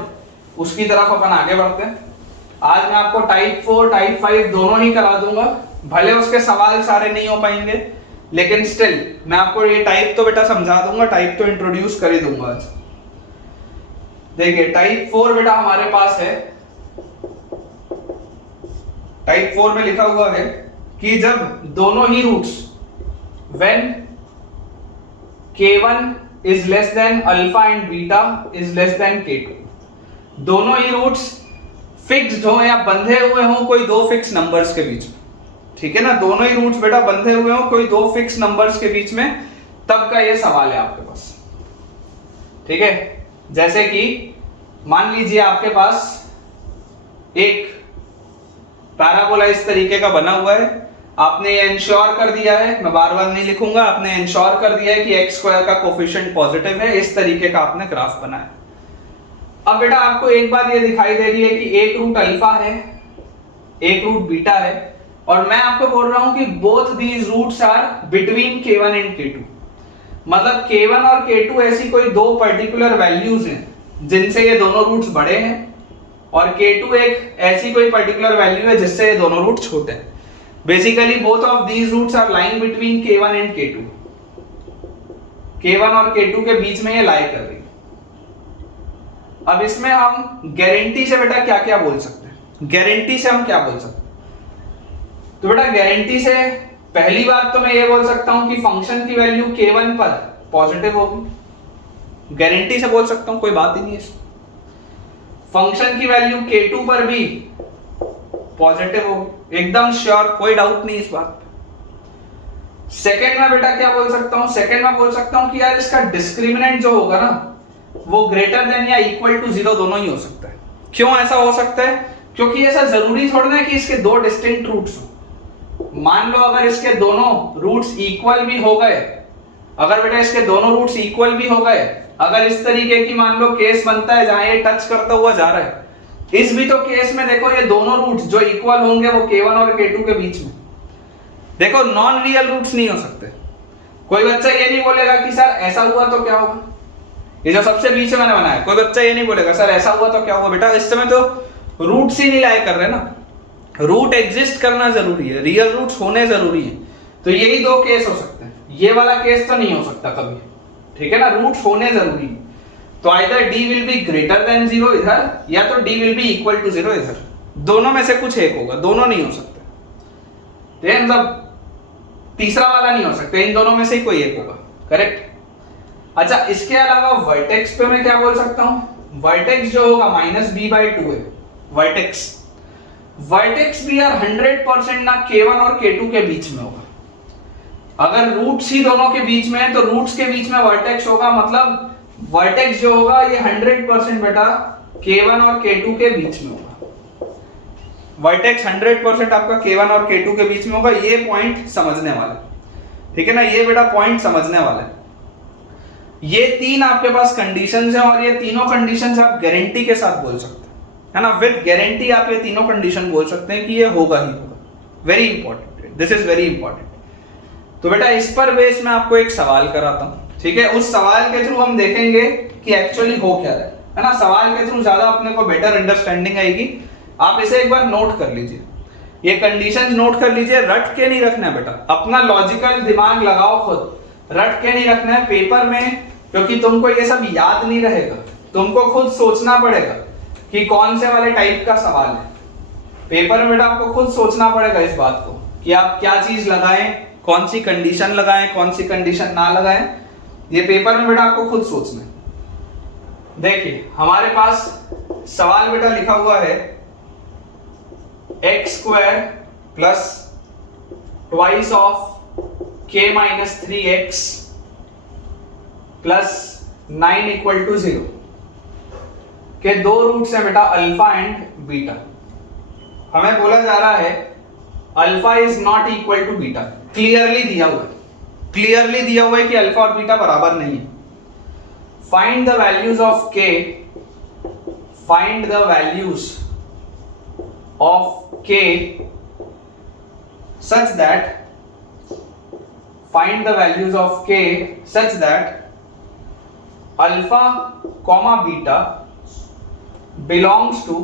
उसकी तरफ अपन आगे बढ़ते हैं। आज मैं आपको टाइप 4 टाइप 5 दोनों ही करा दूंगा, भले उसके सवाल सारे नहीं हो पाएंगे, लेकिन स्टिल मैं आपको ये टाइप तो बेटा समझा दूंगा, टाइप तो इंट्रोड्यूस कर ही दूंगा आज। देखिए टाइप 4 बेटा हमारे पास है, टाइप 4 में लिखा हुआ है कि जब दोनों ही roots when k1 is less than alpha and beta is less than k2, दोनों ही रूट्स फिक्स्ड हो या बंधे हुए हो कोई दो फिक्स नंबर्स के बीच में, ठीक है ना, दोनों ही रूट्स बेटा बंधे हुए हो कोई दो फिक्स नंबर्स के बीच में, तब का ये सवाल है आपके पास, ठीक है। जैसे कि मान लीजिए आपके पास एक पैराबोला इस तरीके का बना हुआ है, आपने ये इंश्योर कर दिया है, मैं बार बार नहीं लिखूंगा, आपने इंश्योर कर दिया है कि x स्क्वायर का कोफिशिएंट पॉजिटिव है, इस तरीके का आपने ग्राफ बनाया। अब बेटा आपको एक बात ये दिखाई दे रही है कि एक रूट अल्फा है, एक रूट बीटा है, और मैं आपको बोल रहा हूं कि both these roots are between k1 and k2, मतलब k1 और k2 ऐसी कोई दो पर्टिकुलर वैल्यूज हैं जिनसे ये दोनों रूट्स बड़े हैं, और k2 एक ऐसी कोई पर्टिकुलर वैल्यू है जिससे ये दोनों रूट छोटे हैं। Basically both of these roots are lying between k1 and k2, k1 और k2 के बीच में ये लाई कर रही है। अब इसमें हम गारंटी से बेटा क्या क्या बोल सकते हैं, गारंटी से हम क्या बोल सकते हैं, तो बेटा गारंटी से पहली बात तो मैं ये बोल सकता हूं कि फंक्शन की वैल्यू k1 पर पॉजिटिव होगी, गारंटी से बोल सकता हूं, कोई बात ही नहीं है। फंक्शन की वैल्यू k2 पर भी पॉजिटिव होगी, एकदम श्योर, कोई डाउट नहीं इस बात पे। सेकंड में बेटा क्या बोल सकता हूं, सेकंड में बोल सकता हूं कि यार इसका डिस्क्रिमिनेंट जो होगा ना वो ग्रेटर देन या इक्वल टू 0 दोनों ही हो सकता है। क्यों ऐसा हो सकता है? क्योंकि ऐसा जरूरी थोड़ा ना कि इसके दो डिस्टिंक्ट रूट्स हो। मान लो अगर इसके दोनों रूट्स इक्वल भी हो गए, अगर बेटा इसके दोनों रूट्स इक्वल भी हो गए, अगर इस तरीके की मान लो केस बनता है जहां ये टच करता हुआ जा रहा है, इस भी तो केस में देखो ये दोनों रूट्स जो इक्वल होंगे वो k1 और k2 के बीच में, देखो नॉन रियल रूट्स नहीं हो सकते। कोई बच्चा ये नहीं बोलेगा कि सर ऐसा हुआ तो क्या होगा, ये जो सबसे बीच में मैंने बनाया, कोई बच्चा ये नहीं बोलेगा सर ऐसा हुआ तो क्या होगा। बेटा इस समय तो रूट्स ही नहीं लाए कर रहे ना, रूट एग्जिस्ट करना जरूरी है, रियल रूट्स होने जरूरी है। तो यही दो केस हो सकते हैं, ये वाला केस तो नहीं हो सकता कभी, ठीक है ना, रूट्स होने जरूरी है। तो either d will be greater than 0 इधर, या तो d will be equal to 0 इधर, दोनों में से कुछ एक होगा, दोनों नहीं हो सकते। तो मतलब तीसरा वाला नहीं हो सकता, इन दोनों में से कोई एक होगा, करेक्ट। अच्छा इसके अलावा वर्टेक्स पे मैं क्या बोल सकता हूं, वर्टेक्स जो होगा -b/2 है, वर्टेक्स भी यार 100% ना k1 और k2 के बीच में होगा। अगर रूट्स ही दोनों के बीच में है तो रूट्स के बीच में वर्टेक्स होगा, मतलब वर्टेक्स जो होगा ये 100% बेटा k1 और k2 के बीच में होगा। वर्टेक्स 100% आपका k1 और k2 के बीच में होगा, ये पॉइंट समझने वाला, ठीक है ना, ये बेटा पॉइंट समझने वाला है। ये तीन आपके पास कंडीशंस हैं और ये तीनों कंडीशंस आप गारंटी के साथ बोल सकते हैं, है ना, विद गारंटी आप ये तीनों कंडीशन बोल सकते हैं कि ये होगा ही होगा। Very important, this is very important. तो बेटा इस पर बेस मैं आपको एक सवाल कराता हूं, ठीक है, उस सवाल के थ्रू हम देखेंगे कि एक्चुअली हो क्या रहा है ना, सवाल के थ्रू ज्यादा अपने को बेटर अंडरस्टैंडिंग आएगी। आप इसे एक बार नोट कर लीजिए, ये कंडीशंस नोट कर लीजिए, रट के नहीं रखना है बेटा, अपना लॉजिकल दिमाग लगाओ खुद, रट के नहीं रखना है पेपर में, क्योंकि तुमको ये सब याद नहीं रहेगा, तुमको खुद सोचना पड़ेगा कि कौन से वाले टाइप का सवाल है। पेपर में बेटा आपको खुद सोचना पड़ेगा इस बात को कि आप क्या चीज लगाएं, कौन सी कंडीशन लगाएं, कौन सी कंडीशन ना लगाएं, ये पेपर में बेटा आपको खुद सोचना है। देखिए हमारे पास सवाल बेटा लिखा हुआ है x² plus twice of k-3x plus 9 equal to 0 के दो रूट्स हैं बेटा अल्फा एंड बीटा। हमें बोला जा रहा है alpha is not equal to beta, clearly दिया हुआ है, क्लियरली दिया हुआ है कि अल्फा और बीटा बराबर नहीं है। Find the values of k, find the values of k such that, find the values of k such that alpha comma beta belongs to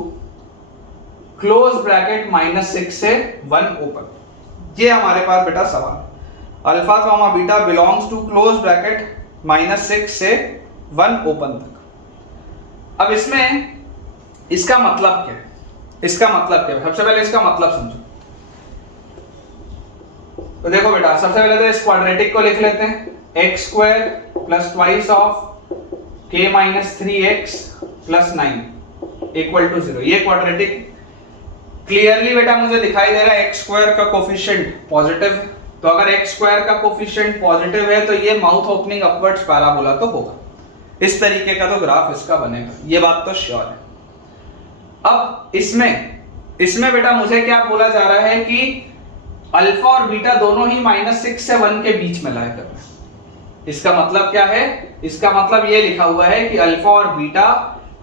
close bracket -6 से 1 ओपन। ये हमारे पास बेटा सवाल, alpha comma beta belongs to close bracket -6 से 1 ओपन तक। अब इसमें इसका मतलब क्या है, इसका मतलब क्या है, सबसे पहले इसका मतलब समझो। तो देखो बेटा सबसे पहले तो इस क्वाड्रेटिक को लिख लेते हैं, x² plus twice of k-3x plus 9 equal to 0। ये क्वाड्रेटिक क्लियरली बेटा मुझे दिखाई दे रहा है x² का कोफिशिएंट पॉजिटिव, तो अगर x² का कोफिशिएंट पॉजिटिव है तो ये माउथ ओपनिंग अपवर्ड्स पैराबोला तो होगा, इस तरीके का तो ग्राफ इसका बनेगा, ये बात तो श्योर है। अब इसमें बेटा मुझे क्या बोला जा रहा है कि अल्फा और बीटा दोनों ही -6 से 1 के बीच में लाया करना है। इसका मतलब क्या है, इसका मतलब ये लिखा हुआ है कि अल्फा और बीटा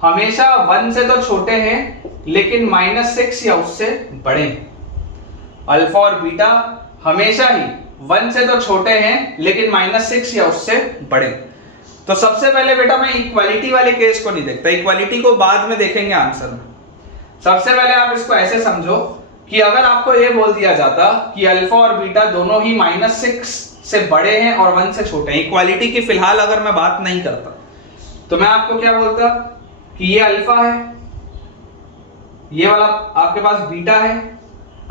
हमेशा 1 से तो छोटे हैं लेकिन -6 या उससे बड़े हैं। अल्फा और बीटा हमेशा ही 1 से तो छोटे हैं लेकिन -6 या उससे बड़े। तो सबसे पहले बेटा मैं इक्वालिटी वाले केस को नहीं देखता, इक्वालिटी को बाद में देखेंगे आंसर में। सबसे पहले आप इसको ऐसे समझो कि अगर आपको यह बोल दिया जाता कि अल्फा और बीटा दोनों ही -6 से बड़े हैं और 1 से छोटे हैं, इक्वालिटी की फिलहाल अगर मैं बात नहीं करता तो मैं आपको क्या बोलता कि ये अल्फा है, ये वाला आपके पास बीटा है।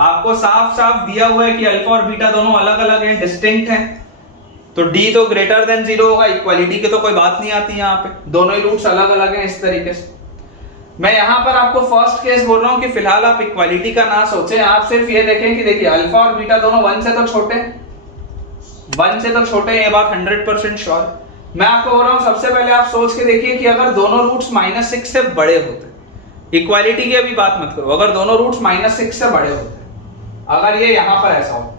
आपको साफ साफ दिया हुआ है कि अल्फा और बीटा दोनों अलग अलग हैं, डिस्टिंक्ट हैं, तो डी तो ग्रेटर देन 0 होगा, इक्वालिटी की तो कोई बात नहीं आती यहाँ पे, दोनों ही रूट्स अलग अलग हैं इस तरीके से। मैं यहाँ पर आपको फर्स्ट केस बोल रहा हूँ कि फिलहाल आप इक्वालिटी का ना सोचें, आप सिर्फ ये देखें कि देखिए अल्फा और बीटा दोनों 1 से तो छोटे हैं, 1 से तो छोटे हैं, ये बात 100% श्योर। मैं आपको बोल रहा हूँ सबसे पहले आप सोच के देखिए कि अगर दोनों रूट्स -6 से बड़े होते, इक्वालिटी की अभी बात मत करो, अगर दोनों रूट्स -6 से बड़े होते, अगर ये यहां पर ऐसा हो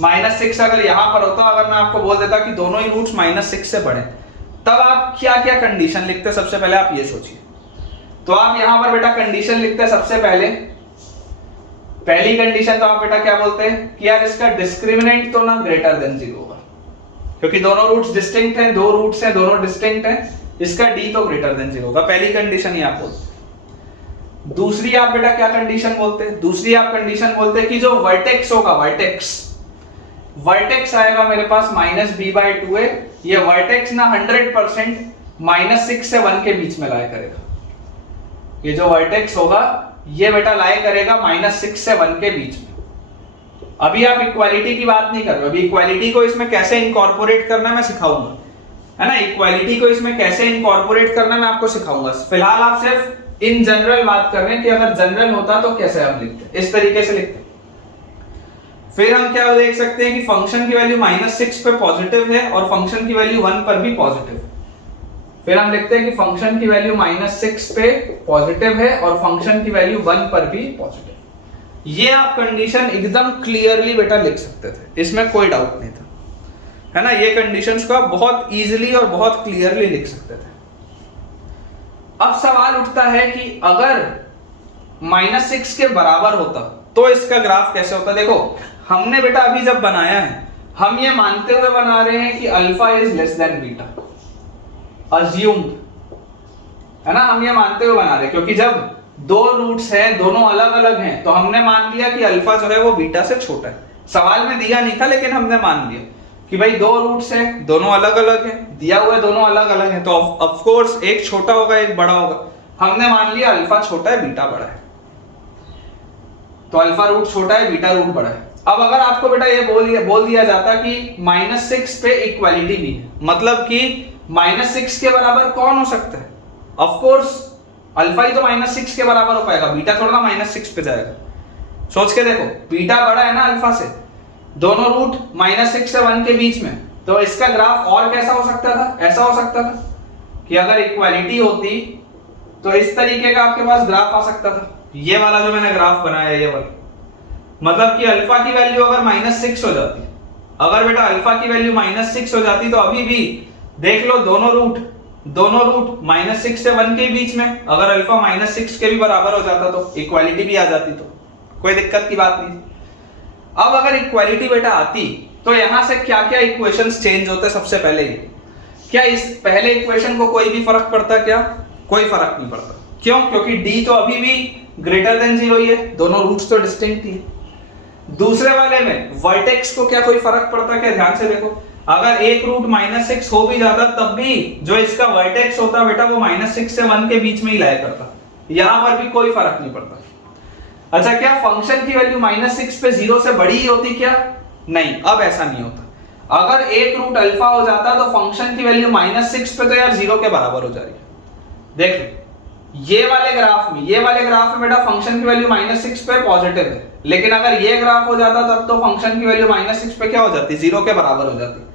-6 अगर यहां पर होता, अगर मैं आपको बोल देता कि दोनों ही रूट्स -6 से बड़े, तब आप क्या क्या कंडीशन लिखते, सबसे पहले आप ये सोचिए। तो आप यहां पर बेटा कंडीशन लिखते हैं सबसे पहले, पहली कंडीशन तो आप बेटा क्या बोलते हैं कि यार इसका डिस्क्रिमिनेंट तो ना ग्रेटर देन 0 होगा, क्योंकि दोनों रूट्स डिस्टिंक्ट हैं, दो रूट्स हैं, दोनों डिस्टिंक्ट हैं, इसका डी तो ग्रेटर देन 0 होगा, पहली कंडीशन ही आप बोलते। दूसरी आप बेटा क्या कंडीशन बोलते हैं, दूसरी आप कंडीशन बोलते हैं कि जो वर्टेक्स होगा, वर्टेक्स आएगा मेरे पास -b/2 है, ये वर्टेक्स ना 100% -6 से 1 के बीच में लाया करेगा, ये जो वर्टेक्स होगा ये बेटा लाया करेगा -6 से 1 के बीच में। अभी आप इक्वालिटी की बात नहीं कर रहे, अभी इक्वालिटी को इसमें कैसे इनकॉर्पोरेट करना मैं सिखाऊंगा, है ना, इक्वालिटी को इसमें कैसे इनकॉर्पोरेट करना मैं आपको सिखाऊंगा। फिलहाल आप सिर्फ इन जनरल बात कर रहे हैं कि अगर जनरल होता तो कैसे हम लिखते, इस तरीके से लिखते। फिर हम क्या देख सकते हैं कि फंक्शन की वैल्यू -6 पे पॉजिटिव है और फंक्शन की वैल्यू 1 पर भी पॉजिटिव है। फिर हम लिखते हैं कि फंक्शन की वैल्यू -6 पे पॉजिटिव है और फंक्शन की वैल्यू 1 पर भी पॉजिटिव। ये आप कंडीशन एकदम क्लियरली बेटा लिख सकते थे, इसमें कोई डाउट नहीं था, है ना, ये कंडीशंस को आप बहुत इजीली और बहुत क्लियरली लिख सकते थे। अब सवाल उठता है कि अगर -6 के बराबर होता तो इसका ग्राफ कैसे होता। देखो हमने बेटा अभी जब बनाया है, हम ये मानते हुए बना रहे हैं कि alpha is less then beta, assumed, है ना, हम ये मानते हुए बना रहे हैं, क्योंकि जब दो रूट्स हैं, दोनों अलग अलग हैं, तो हमने मान लिया कि अल्फा जो है वो बीटा से छोटा है। सवाल में दिया नहीं था लेकिन हमने मान लिया कि भाई दो रूट्स हैं, दोनों अलग अलग हैं, दिया हुआ है दोनों अलग अलग हैं, तो ऑफ कोर्स एक छोटा होगा एक बड़ा होगा। हमने मान लिया अल्फा छोटा है बीटा बड़ा है, तो अल्फा रूट छोटा है बीटा रूट बड़ा है। अब अगर आपको बेटा ये बोल दिया जाता कि -6 पे इक्वालिटी भी है, मतलब कि -6 के बराबर कौन हो सकता है, ऑफ कोर्स अल्फा ही तो -6 के बराबर हो पाएगा, बीटा थोड़ा ना -6 पे जाएगा। सोच के देखो, बीटा बड़ा है ना अल्फा से, दोनों रूट -6 से 1 के बीच में, तो इसका ग्राफ और कैसा हो सकता था, ऐसा हो सकता था कि अगर इक्वालिटी होती तो इस तरीके का आपके पास ग्राफ आ सकता था, ये वाला जो मैंने ग्राफ बनाया ये वाला, मतलब कि अल्फा की वैल्यू अगर -6 हो जाती, अगर बेटा अल्फा की वैल्यू -6 हो जाती, तो अभी भी देख लो दोनों रूट -6 से 1 के बीच में, अगर अल्फा -6 के भी बराबर हो जाता तो इक्वालिटी भी आ जाती, तो कोई दिक्कत की बात नहीं। अब अगर इक्वालिटी बेटा आती तो यहां से क्या क्या इक्वेशंस चेंज होते, सबसे पहले क्या इस पहले इक्वेशन को कोई भी फर्क पड़ता, क्या कोई फर्क नहीं पड़ता। क्यों? क्योंकि d तो अभी भी ग्रेटर देन 0 ही है, दोनों रूट्स तो डिस्टिंक्ट ही है। दूसरे वाले में वर्टेक्स को क्या कोई फर्क पड़ता, क्या ध्यान से देखो, अगर एक रूट -6 हो भी जाता तब भी जो इसका वर्टेक्स होता बेटा वो -6 से 1 के बीच में ही लाया करता, यहां पर भी कोई फर्क नहीं पड़ता। अच्छा, क्या फंक्शन की वैल्यू -6 पे 0 से बड़ी ही होती क्या? नहीं, अब ऐसा नहीं होता। अगर एक रूट अल्फा हो जाता तो फंक्शन की वैल्यू -6 पे तो यार 0 के बराबर हो जा रही है। देख लो ये वाले ग्राफ में बेटा फंक्शन की वैल्यू -6 पे पॉजिटिव है, लेकिन अगर ये ग्राफ हो जाता तब तो फंक्शन की वैल्यू -6 पे क्या हो जाती, 0 के बराबर हो जाती।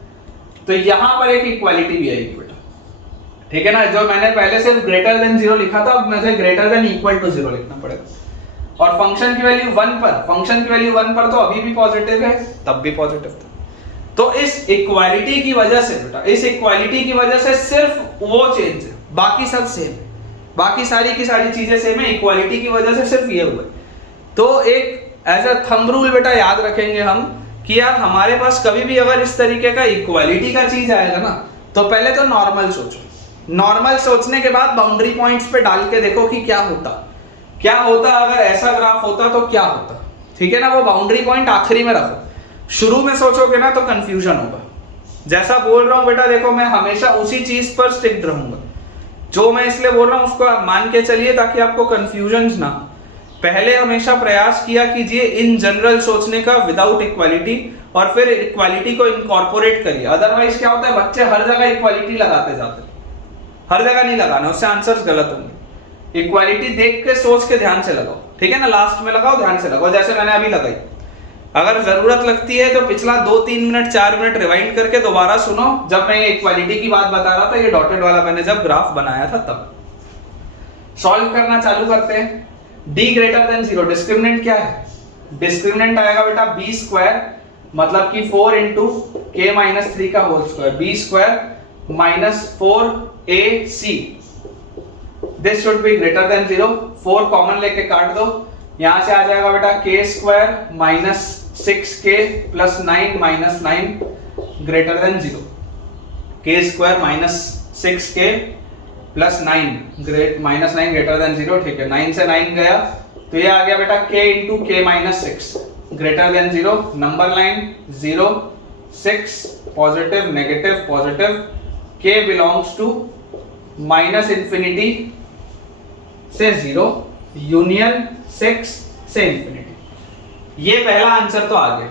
तो यहां पर एक इक्वालिटी भी आएगी बेटा, ठीक है ना, जो मैंने पहले सिर्फ ग्रेटर देन 0 लिखा था, अब मुझे ग्रेटर देन इक्वल टू 0 लिखना पड़ेगा। और फंक्शन की वैल्यू 1 पर तो अभी भी पॉजिटिव है, तब भी पॉजिटिव था। तो इस इक्वालिटी की वजह से बेटा, इस इक्वालिटी की वजह से सिर्फ वो चेंज है, बाकी सब सेम है, बाकी सारी की सारी चीजें सेम है, इक्वालिटी की वजह से सिर्फ ये हुआ। तो एक एज अ थंब रूल बेटा याद रखेंगे हम कि यार हमारे पास कभी भी अगर इस तरीके का इक्वालिटी का चीज आएगा ना, तो पहले तो नॉर्मल सोचो, नॉर्मल सोचने के बाद बाउंड्री पॉइंट्स पे डाल के देखो कि क्या होता अगर ऐसा ग्राफ होता तो क्या होता, ठीक है ना। वो बाउंड्री पॉइंट आखिरी में रखो, शुरू में सोचोगे ना तो कंफ्यूजन होगा। जैसा बोल रहा हूं बेटा, देखो मैं हमेशा उसी चीज पर स्टिक रहूंगा, जो मैं इसलिए बोल रहा हूं उसको आप मान के चलिए ताकि आपको कंफ्यूजन ना। पहले हमेशा प्रयास किया कीजिए इन जनरल सोचने का विदाउट इक्वालिटी, और फिर इक्वालिटी को इनकॉर्पोरेट करिए। अदरवाइज क्या होता है, बच्चे हर जगह इक्वालिटी लगाते जाते हैं, हर जगह नहीं लगाना, उससे आंसर्स गलत होंगे। इक्वालिटी देख के सोच के ध्यान से लगाओ, ठीक है ना, लास्ट में लगाओ, ध्यान से लगाओ, जैसे मैंने अभी लगाई। अगर जरूरत लगती है तो पिछला 2-3 मिनट 4 मिनट रिवाइंड करके दोबारा सुनो, जब मैं ये इक्वालिटी की बात बता रहा था, ये डॉटेड वाला मैंने जब ग्राफ बनाया था तब। सॉल्व करना चालू करते हैं। d ग्रेटर देन 0, डिस्क्रिमिनेंट क्या है, डिस्क्रिमिनेंट आएगा बेटा b स्क्वायर, मतलब कि 4 इंटू k माइनस 3 का whole square, b square minus 4ac, this should be greater than 0। 4 common लेके काट दो, यहां से आ जाएगा बेटा k square minus 6k plus 9 minus 9 greater than 0, k square minus 6k plus 9 minus 9 greater than 0, ठीक है। 9 से 9 गया तो ये आ गया बेटा k into k minus 6 greater than 0, number line 0 6 positive negative positive, k belongs to minus infinity से 0 यूनियन 6 से इंफिनिटी। ये पहला आंसर तो आ गया,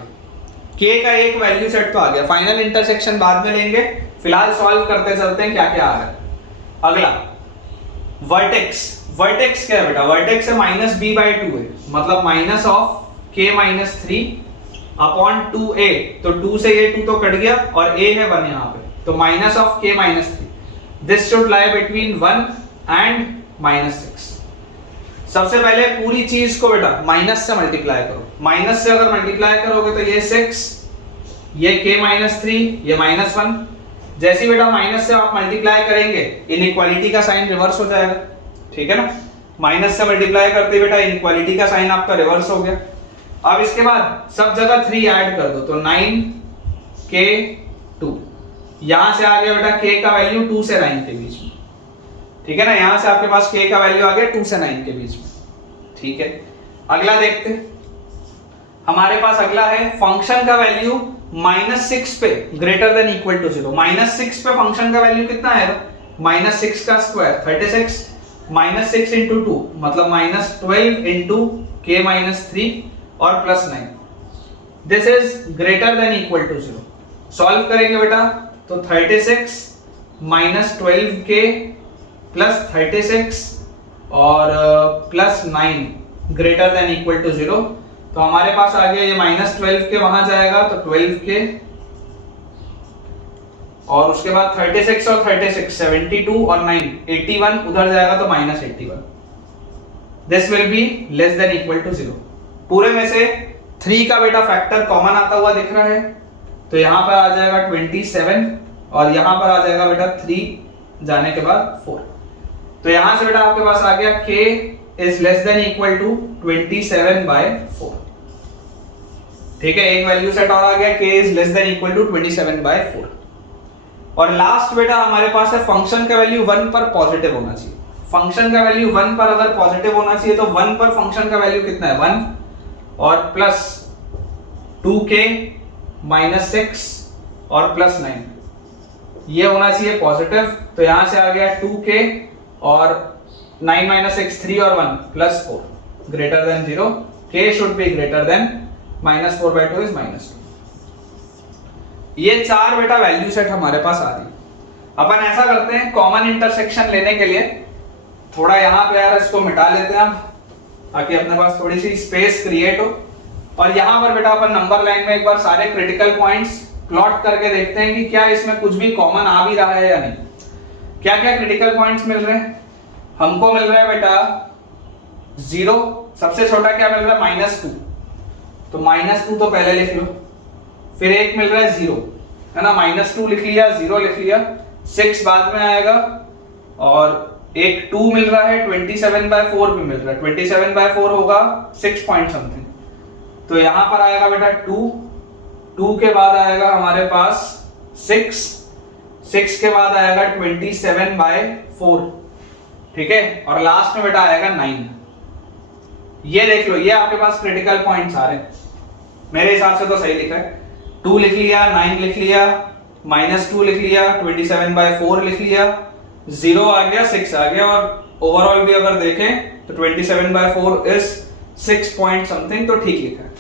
k का एक वैल्यू सेट तो आ गया, फाइनल इंटरसेक्शन बाद में लेंगे, फिलहाल सॉल्व करते चलते हैं क्या क्या आ रहा है। अगला वर्टेक्स, वर्टेक्स क्या है बेटा, वर्टेक्स है माइनस b बाई 2 है, मतलब minus of k minus 3 upon 2a, तो 2 से ये 2 तो कट गया और a है 1 यहाँ पे, तो minus of k minus 3, this should lie between 1 and minus 6। सबसे पहले पूरी चीज को बेटा माइनस से मल्टीप्लाई करो, माइनस से अगर मल्टीप्लाई करोगे तो ये 6, ये k माइनस 3, ये माइनस 1, जैसे बेटा माइनस से आप मल्टीप्लाई करेंगे इनइक्वालिटी का साइन रिवर्स हो जाएगा, ठीक है ना, माइनस से मल्टीप्लाई करते बेटा इनइक्वालिटी का साइन आपका रिवर्स हो गया। अब इसके बाद सब जगह 3 ऐड कर दो तो 9k2, यहां से आ गया बेटा k का वैल्यू 2 से 9 के बीच में, ठीक है ना, यहां से आपके पास k का वैल्यू आ गया 2 से 9 के बीच में, ठीक है। अगला देखते हैं, हमारे पास अगला है फंक्शन का वैल्यू -6 पे ग्रेटर देन इक्वल टू 0। -6 पे फंक्शन का वैल्यू कितना आएगा, -6 का स्क्वायर 36, -6 इंटू 2 मतलब -12 इंटू k माइनस 3 और plus 9, this is greater than equal to 0। Solve करेंगे बेटा तो 36 माइनस 12k प्लस 36 और plus 9 greater than equal to 0, तो हमारे पास आ गया ये -12 के वहां जाएगा तो 12 के, और उसके बाद 36 और 36 72 और 9 81 उधर जाएगा तो -81, this will be less than equal to 0। पूरे में से 3 का बेटा फैक्टर कॉमन आता हुआ दिख रहा है, तो यहां पर आ जाएगा 27 और यहां पर आ जाएगा बेटा 3 जाने के बाद 4, तो यहां से बेटा आपके पास आ गया k is less than equal to 27/4, ठीक है। एक वैल्यू सेट और आ गया, k is less than equal to 27/4। और लास्ट बेटा हमारे पास है फंक्शन का वैल्यू 1 पर पॉजिटिव होना चाहिए। फंक्शन का वैल्यू 1 पर अगर पॉजिटिव होना चाहिए तो 1 पर फंक्शन का वैल्यू कितना है 1 और प्लस 2k माइनस 6 और प्लस 9, ये होना चाहिए पॉजिटिव, तो यहां से आ गया 2k और 9 माइनस 6 3 और 1 plus 4 greater than 0, k should be greater then -4/2 is -2। ये 4 बेटा वैल्यू सेट हमारे पास आ रही है। अपन ऐसा करते हैं, कॉमन इंटरसेक्शन लेने के लिए थोड़ा यहाँ पे यार इसको मिटा लेते हैं हम, ताकि अपने पास थोड़ी सी स्पेस क्रिएट हो, और यहाँ पर बेटा अपन नंबर लाइन में एक बार सारे क्रिटिकल पॉइंट्स प्लॉट करके देखते हैं कि क्या इसमें कुछ भी कॉमन आ भी रहा है या नहीं। क्या क्या क्रिटिकल पॉइंट्स मिल रहे हैं हमको, मिल रहा है बेटा 0, सबसे छोटा क्या मिल रहा है -2, तो -2 तो पहले लिख लो, फिर एक मिल रहा है 0, है ना, -2 लिख लिया, 0 लिख लिया, 6 बाद में आएगा, और एक 2 मिल रहा है, 27/4 भी मिल रहा है, 27/4 होगा 6 पॉइंट समथिंग, तो यहां पर आएगा बेटा 2 के बाद आएगा हमारे पास 6 के बाद आएगा 27/4, ठीक है, और लास्ट में बेटा आएगा 9। ये देख लो, ये आपके पास क्रिटिकल पॉइंट्स आ रहे हैं, मेरे हिसाब से तो सही लिखा है। 2 लिख लिया, 9 लिख लिया, -2 लिख लिया, 27/4 लिख लिया, 0 आ गया, 6 आ गया, और ओवरऑल भी अगर देखें तो 27/4 इज 6 पॉइंट समथिंग, तो ठीक लिखा है।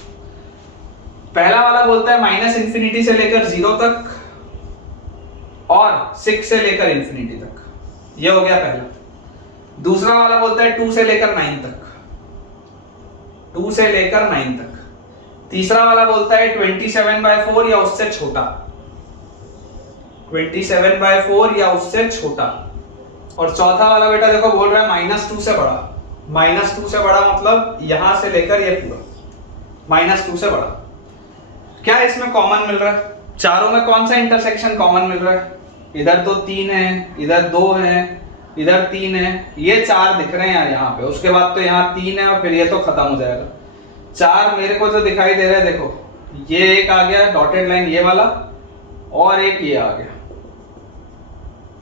पहला वाला बोलता है माइनस इंफिनिटी से लेकर 0 तक और 6 से लेकर इंफिनिटी तक, ये हो गया पहला। दूसरा वाला बोलता है 2 से लेकर 9 तक, 2 से लेकर 9 तक। तीसरा वाला बोलता है 27/4 या उससे छोटा, 27/4 या उससे छोटा। और चौथा वाला बेटा देखो बोल रहा है -2 से बड़ा। -2 से बड़ा मतलब यहां से लेकर ये पूरा -2 से बड़ा। क्या इसमें कॉमन मिल रहा है? चारों में कौन सा इंटरसेक्शन कॉमन मिल रहा है? इधर तो 3 है, इधर 2 है, इधर 3 है, ये 4 दिख रहे हैं यहाँ पे। उसके बाद तो यहाँ 3 है और फिर ये तो खत्म हो जाएगा। 4 मेरे को जो दिखाई दे रहा है, देखो ये एक आ गया डॉटेड लाइन ये वाला, और एक ये आ गया,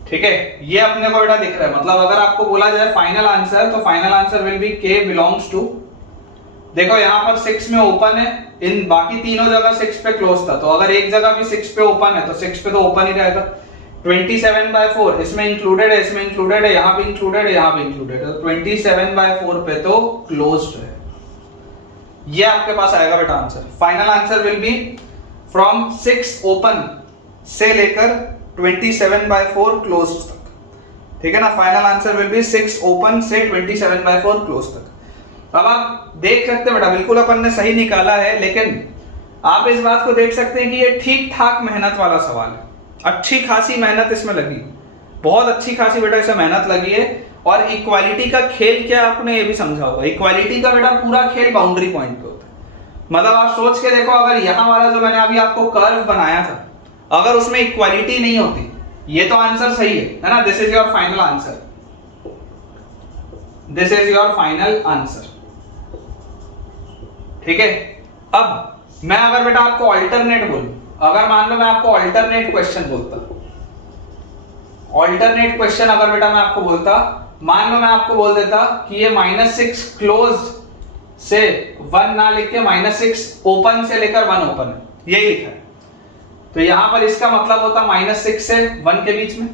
ठीक है। ये अपने को बेटा दिख रहा है। मतलब अगर आपको बोला जाए फाइनल आंसर, तो final answer will be k belongs to, देखो यहाँ पर 6 में ओपन है, इन बाकी तीनों जगह 6 पे क्लोज था, तो अगर एक जगह भी 6 पे ओपन है तो 6 पे तो ओपन ही रहेगा। 27/4 इसमें इंक्लूडेड है, इसमें इंक्लूडेड है, यहाँ भी इंक्लूडेड है, यहाँ भी इंक्लूडेड है, तो 27/4 पे तो क्लोज्ड है। ये आपके पास आएगा बेटा answer. Final answer will be from 6 open से लेकर 27/4 क्लोज्ड तक, ठीक है ना। Final answer will B 6 open से 27/4 क्लोज तक। अब आप देख सकते हैं बेटा, बिल्कुल अपन ने सही निकाला है, लेकिन आप इस बात को देख सकते हैं कि ये ठीक ठाक मेहनत वाला सवाल है। अच्छी खासी मेहनत इसमें लगी, बहुत अच्छी खासी बेटा इसमें मेहनत लगी है। और इक्वालिटी का खेल क्या आपने ये भी समझा होगा। इक्वालिटी का बेटा पूरा खेल बाउंड्री पॉइंट पे होता है। मतलब आप सोच के देखो, अगर यहाँ वाला जो मैंने अभी आपको कर्व बनाया था, अगर उसमें इक्वालिटी नहीं होती, ये तो आंसर सही है ना। This is your final answer, this is your final answer, ठीक है। अब मैं अगर बेटा आपको अल्टरनेट बोलूं, अगर मान लो मैं आपको अल्टरनेट क्वेश्चन बोलता, अल्टरनेट क्वेश्चन अगर बेटा मैं आपको बोलता, मान लो मैं आपको बोल देता कि ये -6 क्लोज से 1 ना लिख के -6 ओपन से लेकर 1 ओपन है, यही लिखा है, तो यहां पर इसका मतलब होता -6 से 1 के बीच में,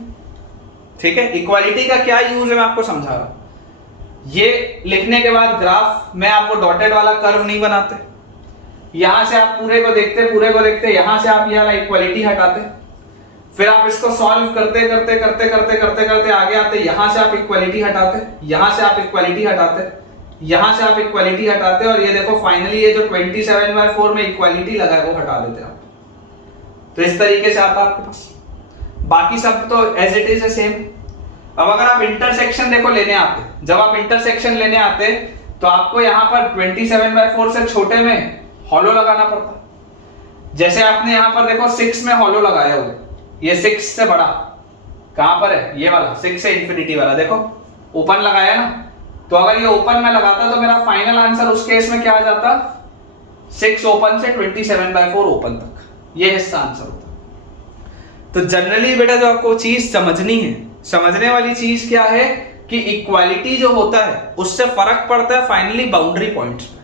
ठीक है। इक्वालिटी का क्या यूज है मैं आपको समझा रहा हूं। ये लिखने के बाद ग्राफ में आपको डॉटेड वाला कर्व नहीं बनाते, यहां से आप पूरे को देखते, यहां से आप ये वाला इक्वालिटी हटाते, फिर आप इसको सॉल्व करते आगे आते, यहां से आप इक्वालिटी हटाते, यहां से आप इक्वालिटी हटाते, यहां से आप इक्वालिटी हटाते, और ये देखो फाइनली ये जो 27/4 में इक्वालिटी लगा है वो हटा देते आप। तो इस तरीके से आता आपके पास, बाकी सब तो एज इट इज सेम। अब अगर आप इंटरसेक्शन देखो लेने आते, जब आप इंटरसेक्शन लेने आते तो आपको यहाँ पर 27/4 से छोटे में हॉलो लगाना पड़ता। जैसे आपने यहाँ पर देखो 6 में हॉलो लगाया हुआ, ये 6 से बड़ा कहां पर है, ये वाला 6 से इंफिनिटी वाला, देखो ओपन लगाया ना। तो अगर ये ओपन में लगाता तो मेरा फाइनल आंसर उस केस में क्या आ जाता, 6 ओपन से 27/4 ओपन तक, ये हिस्सा आंसर होता। तो जनरली बेटा जो आपको चीज समझनी है, समझने वाली चीज क्या है कि इक्वालिटी जो होता है उससे फर्क पड़ता है फाइनली बाउंड्री पॉइंट्स पे।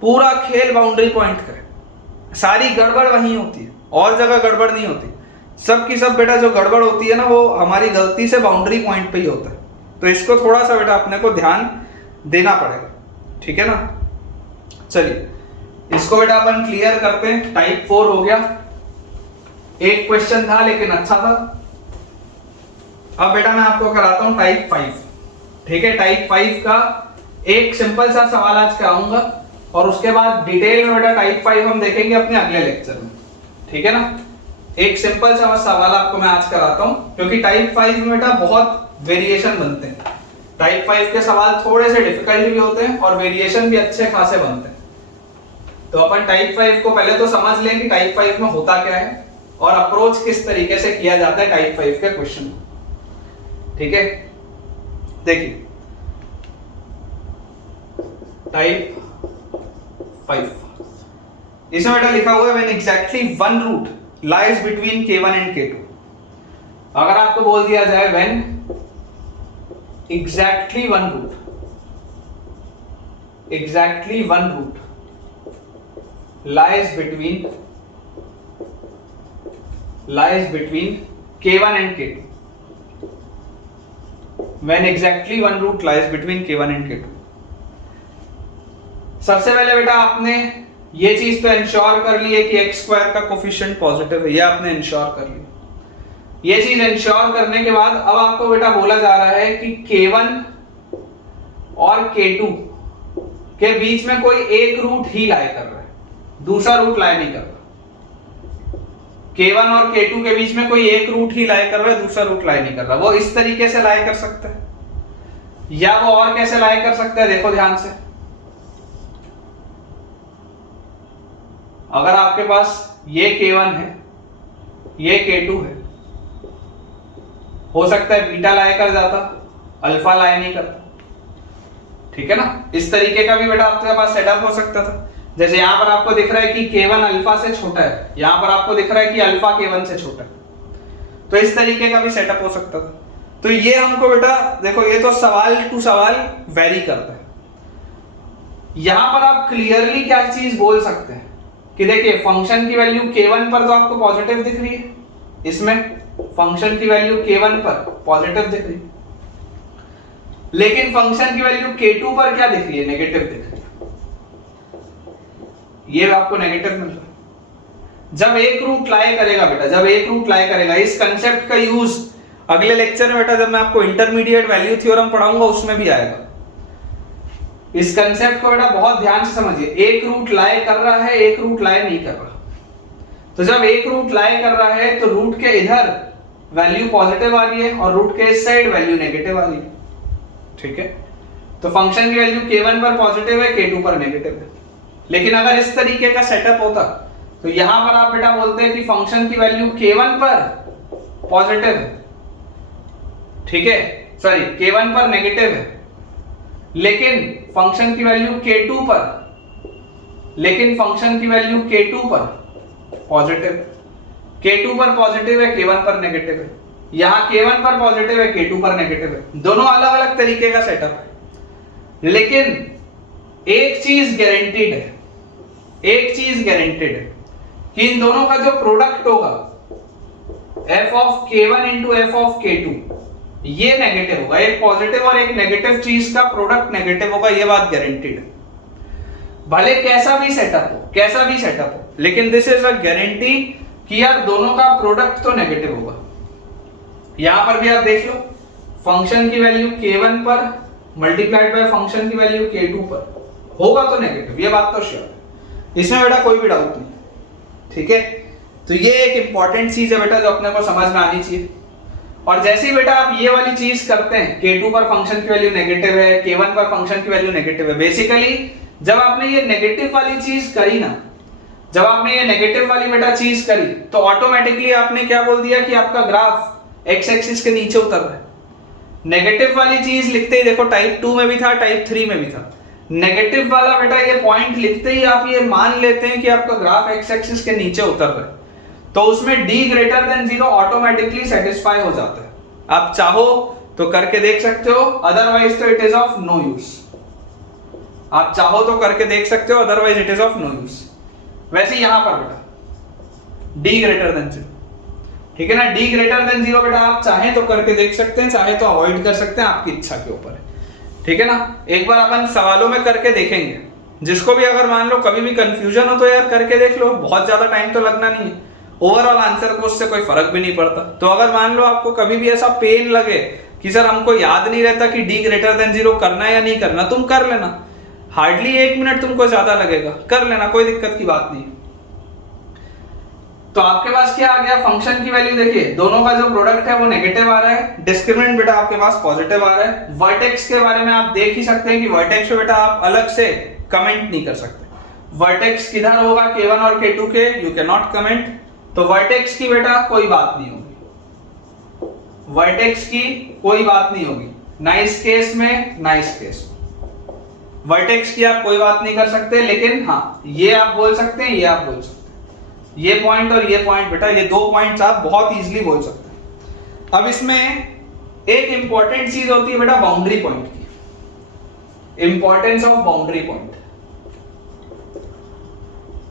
पूरा खेल बाउंड्री पॉइंट का है, सारी गड़बड़ वहीं होती है, और जगह गड़बड़ नहीं होती। सब की सब बेटा जो गड़बड़ होती है ना, वो हमारी गलती से बाउंड्री पॉइंट पे ही होता है। तो इसको थोड़ा सा बेटा अपने को ध्यान देना पड़ेगा, ठीक है ना। चलिए इसको बेटा अपन क्लियर करते हैं। टाइप 4 हो गया, एक क्वेश्चन था लेकिन अच्छा था। अब बेटा मैं आपको कराता हूं टाइप 5, ठीक है। टाइप 5 का एक सिंपल सा सवाल आज कराऊंगा, और उसके बाद डिटेल में बेटा टाइप 5 हम देखेंगे अपने अगले लेक्चर में, ठीक है ना। एक सिंपल सा सवाल आपको मैं आज कराता हूं, क्योंकि टाइप 5 में बेटा बहुत वेरिएशन बनते हैं। टाइप 5 के सवाल थोड़े से डिफिकल्ट भी होते हैं और वेरिएशन भी अच्छे खासे बनते हैं। तो अपन टाइप 5 को पहले तो समझ लें कि टाइप 5 में होता क्या है और अप्रोच किस तरीके से किया जाता है टाइप 5 के क्वेश्चन को, ठीक है। देखिए टाइप 5, इसमें बेटा लिखा हुआ है when exactly one root lies between k1 and k2। अगर आपको बोल दिया जाए when exactly one root lies between k1 and k2, when exactly one root lies between k1 and k2, सबसे पहले बेटा आपने ये चीज तो इंश्योर कर ली है कि एक्स स्क्वायर का कोफिशिएंट पॉजिटिव है, ये आपने इंश्योर कर लिया। ये चीज इंश्योर करने के बाद अब आपको बेटा बोला जा रहा है कि K1 और K2 के बीच में कोई एक रूट ही लाई कर रहा है, दूसरा रूट लाई नहीं कर रहा। K1 और K2 के बीच में कोई एक रूट ही लाई कर रहा है, दूसरा रूट लाई नहीं कर रहा। वो इस तरीके से लाई कर सकता है या वो और कैसे लाई कर सकता है, देखो ध्यान से। अगर आपके पास ये K1 है, ये K2 है, हो सकता है बीटा लाई कर जाता, अल्फा लाई नहीं करता, ठीक है ना। इस तरीके का भी बेटा आपके पास सेटअप हो सकता था। जैसे यहां पर आपको दिख रहा है कि K1 अल्फा से छोटा है, यहां पर आपको दिख रहा है कि अल्फा K1 से छोटा है, तो इस तरीके का भी सेटअप हो सकता था। तो ये हमको बेटा देखो, ये तो सवाल टू सवाल वेरी करता है। यहां पर आप क्लियरली क्या चीज बोल सकते हैं कि देखिए फंक्शन की वैल्यू K1 पर तो आपको पॉजिटिव दिख रही है, इसमें फंक्शन की वैल्यू K1 पर पॉजिटिव दिख रही है, लेकिन फंक्शन की वैल्यू K2 पर क्या दिख रही है, नेगेटिव दिख रही है। ये आपको नेगेटिव मिल रहा है। जब एक रूट लाई करेगा बेटा, जब एक रूट लाई करेगा, इस कंसेप्ट का यूज अगले लेक्चर में बेटा जब मैं आपको इंटरमीडिएट वैल्यू थ्योरम पढ़ाऊंगा उसमें भी आएगा। इस कंसेप्ट को बेटा बहुत ध्यान से समझिए। एक रूट लाई कर रहा है, एक रूट लाई नहीं कर रहा। तो जब एक रूट लाई कर रहा है तो रूट के इधर वैल्यू पॉजिटिव आ रही है और रूट के इस साइड वैल्यू नेगेटिव आ रही है, ठीक है। तो फंक्शन की वैल्यू K1 पर पॉजिटिव है, K2 पर नेगेटिव है। लेकिन अगर इस तरीके का सेटअप होता तो यहां पर आप बेटा बोलते हैं कि फंक्शन की वैल्यू K1 पर पॉजिटिव है, ठीक है, सॉरी K1 पर नेगेटिव है, लेकिन फंक्शन की वैल्यू K2 पर, लेकिन फंक्शन की वैल्यू K2 पर पॉजिटिव, K2 पर पॉजिटिव है, K1 पर नेगेटिव है। यहां K1 पर पॉजिटिव है, K2 पर नेगेटिव है। दोनों अलग अलग तरीके का सेटअप है, लेकिन एक चीज गारंटीड है, एक चीज गारंटीड है कि इन दोनों का जो प्रोडक्ट होगा f of K1 into f of K2 ये नेगेटिव होगा। एक पॉजिटिव और एक नेगेटिव चीज का प्रोडक्ट नेगेटिव होगा, ये बात गारंटीड है। भले कैसा भी सेटअप हो, कैसा भी सेटअप हो, लेकिन दिस इज अ गारंटी कि यार दोनों का प्रोडक्ट तो नेगेटिव होगा। यहां पर भी आप देख लो, फंक्शन की वैल्यू K1 पर मल्टीप्लाइड बाय फंक्शन की वैल्यू K2 पर होगा तो नेगेटिव, ये बात तो श्योर है, इसमें बेटा कोई भी डाउट नहीं, ठीक है। तो ये एक इंपॉर्टेंट चीज है बेटा जो अपने को समझ में आनी चाहिए। और जैसे ही बेटा आप ये वाली चीज करते हैं, K2 पर फंक्शन की वैल्यू नेगेटिव है, K1 पर फंक्शन की वैल्यू नेगेटिव है, बेसिकली जब आपने ये नेगेटिव वाली चीज करी ना, जब आपने ये नेगेटिव वाली बेटा चीज करी तो ऑटोमेटिकली आपने क्या बोल दिया कि आपका ग्राफ एक्स एक्सिस के नीचे उतर रहा है। नेगेटिव वाली चीज लिखते ही देखो टाइप 2 में भी था, टाइप 3 में भी था। नेगेटिव वाला बेटा ये पॉइंट लिखते ही आप ये मान लेते हैं कि आपका ग्राफ एक्स एक्सिस के नीचे उतर रहा है, तो उसमें d greater than 0 automatically satisfy हो जाता है। आप चाहो तो करके देख सकते हो, अदरवाइज तो it is of no use. आप चाहो तो करके देख सकते हो, otherwise it is of no use. वैसे यहां पर बेटा d ग्रेटर देन 0, ठीक है ना, d ग्रेटर देन 0 बेटा आप चाहें तो करके देख सकते हैं, चाहे तो अवॉइड कर सकते हैं, आपकी इच्छा के ऊपर है, ठीक है ना। एक बार अपन सवालों में करके देखेंगे, जिसको भी अगर मान लो कभी भी कंफ्यूजन हो तो यार करके देख लो, बहुत ज्यादा टाइम तो लगना नहीं है, ओवरऑल आंसर को उससे कोई फर्क भी नहीं पड़ता। तो अगर मान लो आपको कभी भी ऐसा पेन लगे कि सर हमको याद नहीं रहता कि d ग्रेटर देन 0 करना या नहीं करना, तुम कर लेना, हार्डली 1 मिनट तुमको ज्यादा लगेगा, कर लेना, कोई दिक्कत की बात नहीं। तो आपके पास क्या आ गया, फंक्शन की वैल्यू देखिए, दोनों का जो प्रोडक्ट है वो नेगेटिव आ रहा है, डिस्क्रिमिनेंट बेटा आपके पास पॉजिटिव आ रहा है। वर्टेक्स के बारे में आप देख ही सकते हैं कि वर्टेक्स पे बेटा आप अलग से कमेंट नहीं कर सकते। वर्टेक्स किधर होगा K1 और K2 के, यू कैन नॉट कमेंट। तो वर्टेक्स की बेटा कोई बात नहीं होगी, वर्टेक्स की कोई बात नहीं होगी, ना इस केस में ना इस केस में। वर्टेक्स की आप कोई बात नहीं कर सकते, लेकिन हाँ ये आप बोल सकते हैं, ये आप बोल सकते हैं, ये पॉइंट और ये पॉइंट बेटा, ये दो पॉइंट्स आप बहुत इजीली बोल सकते हैं। अब इसमें एक इंपॉर्टेंट चीज होती है बेटा बाउंड्री पॉइंट की, importance of boundary point,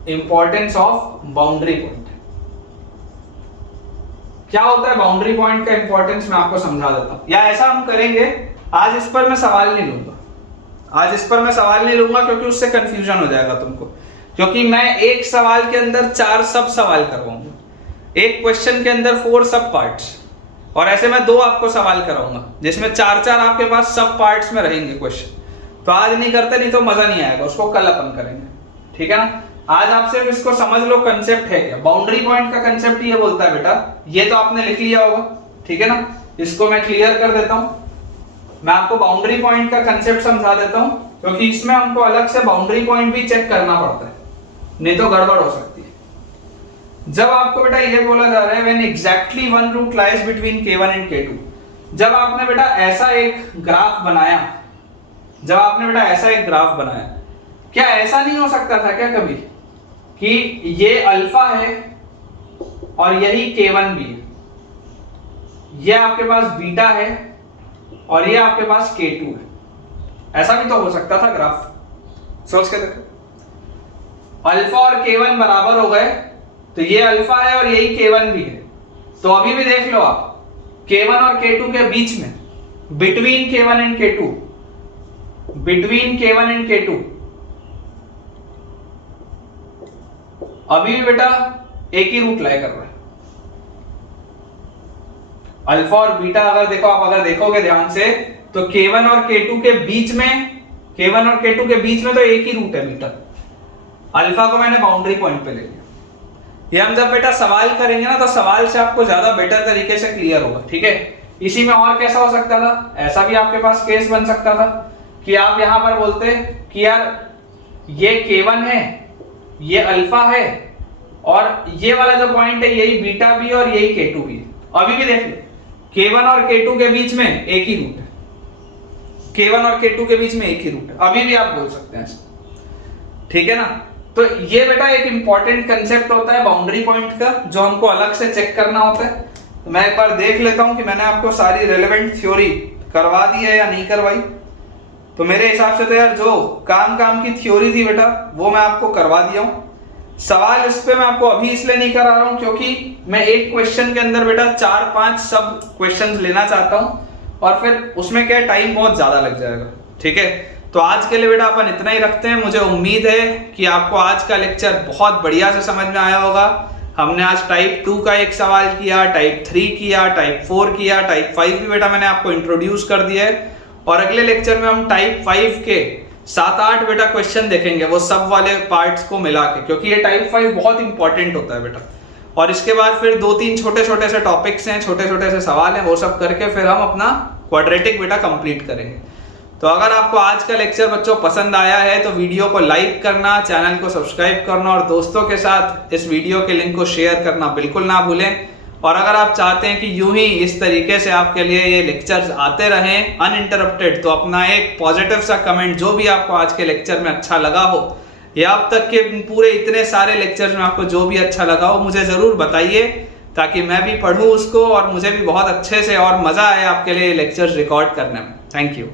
importance of boundary point. क्या होता है बाउंड्री पॉइंट का इंपॉर्टेंस, मैं आपको समझा देता हूं, या ऐसा हम करेंगे, आज इस पर मैं सवाल नहीं लूंगा, आज इस पर मैं सवाल नहीं लूंगा क्योंकि उससे कंफ्यूजन हो जाएगा तुमको, क्योंकि मैं एक सवाल के अंदर 4 सब सवाल करवाऊंगा, एक क्वेश्चन के अंदर 4 सब पार्ट्स, और ऐसे मैं 2 आपको सवाल कराऊंगा जिसमें 4-4 आपके पास सब पार्ट्स में रहेंगे क्वेश्चन। तो आज नहीं करते, नहीं तो मजा नहीं आएगा, उसको कल अपन करेंगे, ठीक है ना। आज आप सिर्फ इसको समझ लो कंसेप्ट है क्या। बाउंड्री पॉइंट का कंसेप्ट ये बोलता है बेटा, ये तो आपने लिख लिया होगा, ठीक है ना। इसको मैं क्लियर कर देता हूं, मैं आपको बाउंड्री पॉइंट का कंसेप्ट समझा देता हूं, क्योंकि इसमें हमको अलग से बाउंड्री पॉइंट भी चेक करना पड़ता है, नहीं तो गड़बड़ हो सकती है। जब आपको बेटा ये बोला जा रहा है when exactly one root lies between k1 and k2, जब आपने बेटा ऐसा एक ग्राफ बनाया, जब आपने बेटा ऐसा एक ग्राफ बनाया, क्या ऐसा नहीं हो सकता था क्या कभी कि ये अल्फा है और यही k1 भी है, ये आपके पास बीटा है और ये आपके पास k2 है, ऐसा भी तो हो सकता था ग्राफ। सोच के देखो, अल्फा और k1 बराबर हो गए तो ये अल्फा है और यही k1 भी है, तो अभी भी देख लो आप k1 और k2 के बीच में, between k1 and k2, between k1 and k2, अभी भी बेटा एक ही रूट लाई कर रहा है। अल्फा और बीटा अगर देखो, आप अगर देखोगे ध्यान से तो k1 और k2 के बीच में, k1 और k2 के बीच में तो एक ही रूट है बीटा। अल्फा को मैंने बाउंड्री पॉइंट पे ले लिया। ये हम जब बेटा सवाल करेंगे ना तो सवाल से आपको ज्यादा बेटर तरीके से क्लियर होगा, ठीक है। इसी में और कैसा हो सकता था, ऐसा भी आपके पास केस बन सकता था कि आप यहां पर बोलते कि यार ये k1 है, ये अल्फा है और ये वाला जो पॉइंट है यही बीटा भी और यही k2 भी है। अभी भी देख लो k1 और k2 के बीच में एक ही रूट है, k1 और k2 के बीच में एक ही रूट है, अभी भी आप बोल सकते हैं, ठीक है ना। तो ये बेटा एक इंपॉर्टेंट कंसेप्ट होता है बाउंड्री पॉइंट का, जो हमको अलग से चेक करना होता है। तो मैं एक बार देख लेता हूं कि मैंने आपको सारी रेलेवेंट थ्योरी करवा दी है या नहीं करवाई। तो मेरे हिसाब से तो यार जो काम की थ्योरी थी बेटा वो मैं आपको करवा दिया हूं। सवाल इस पे मैं आपको अभी इसलिए नहीं करा रहा हूं क्योंकि मैं एक क्वेश्चन के अंदर बेटा 4-5 सब क्वेश्चंस लेना चाहता हूं और फिर उसमें क्या टाइम बहुत ज्यादा लग जाएगा, ठीक है। तो आज के लिए बेटा अपन इतना ही रखते हैं। मुझे उम्मीद है कि आपको आज का लेक्चर बहुत बढ़िया से समझ में आया होगा। हमने आज टाइप 2 का एक सवाल किया, टाइप 3 किया, टाइप 4 किया, टाइप 5 भी बेटा मैंने आपको इंट्रोड्यूस कर दिया है। और अगले लेक्चर में हम टाइप 5 के 7-8 बेटा क्वेश्चन देखेंगे, वो सब वाले पार्ट्स को मिला के, क्योंकि ये टाइप 5 बहुत इंपॉर्टेंट होता है बेटा। और इसके बाद फिर 2-3 छोटे-छोटे से टॉपिक्स हैं, छोटे-छोटे से सवाल हैं, वो सब करके फिर हम अपना क्वाड्रेटिक बेटा कंप्लीट करेंगे। तो अगर आपको आज का लेक्चर बच्चों पसंद आया है तो वीडियो को लाइक करना, चैनल को सब्सक्राइब करना और दोस्तों के साथ इस वीडियो के लिंक को शेयर करना बिल्कुल ना भूलें। और अगर आप चाहते हैं कि यूं ही इस तरीके से आपके लिए ये लेक्चर्स आते रहें अनइंटरप्टेड, तो अपना एक पॉजिटिव सा कमेंट जो भी आपको आज के लेक्चर में अच्छा लगा हो या अब तक के पूरे इतने सारे लेक्चर्स में आपको जो भी अच्छा लगा हो मुझे ज़रूर बताइए, ताकि मैं भी पढूं उसको और मुझे भी बहुत अच्छे से और मज़ा आए आपके लिए लेक्चर्स रिकॉर्ड करने में। Thank you.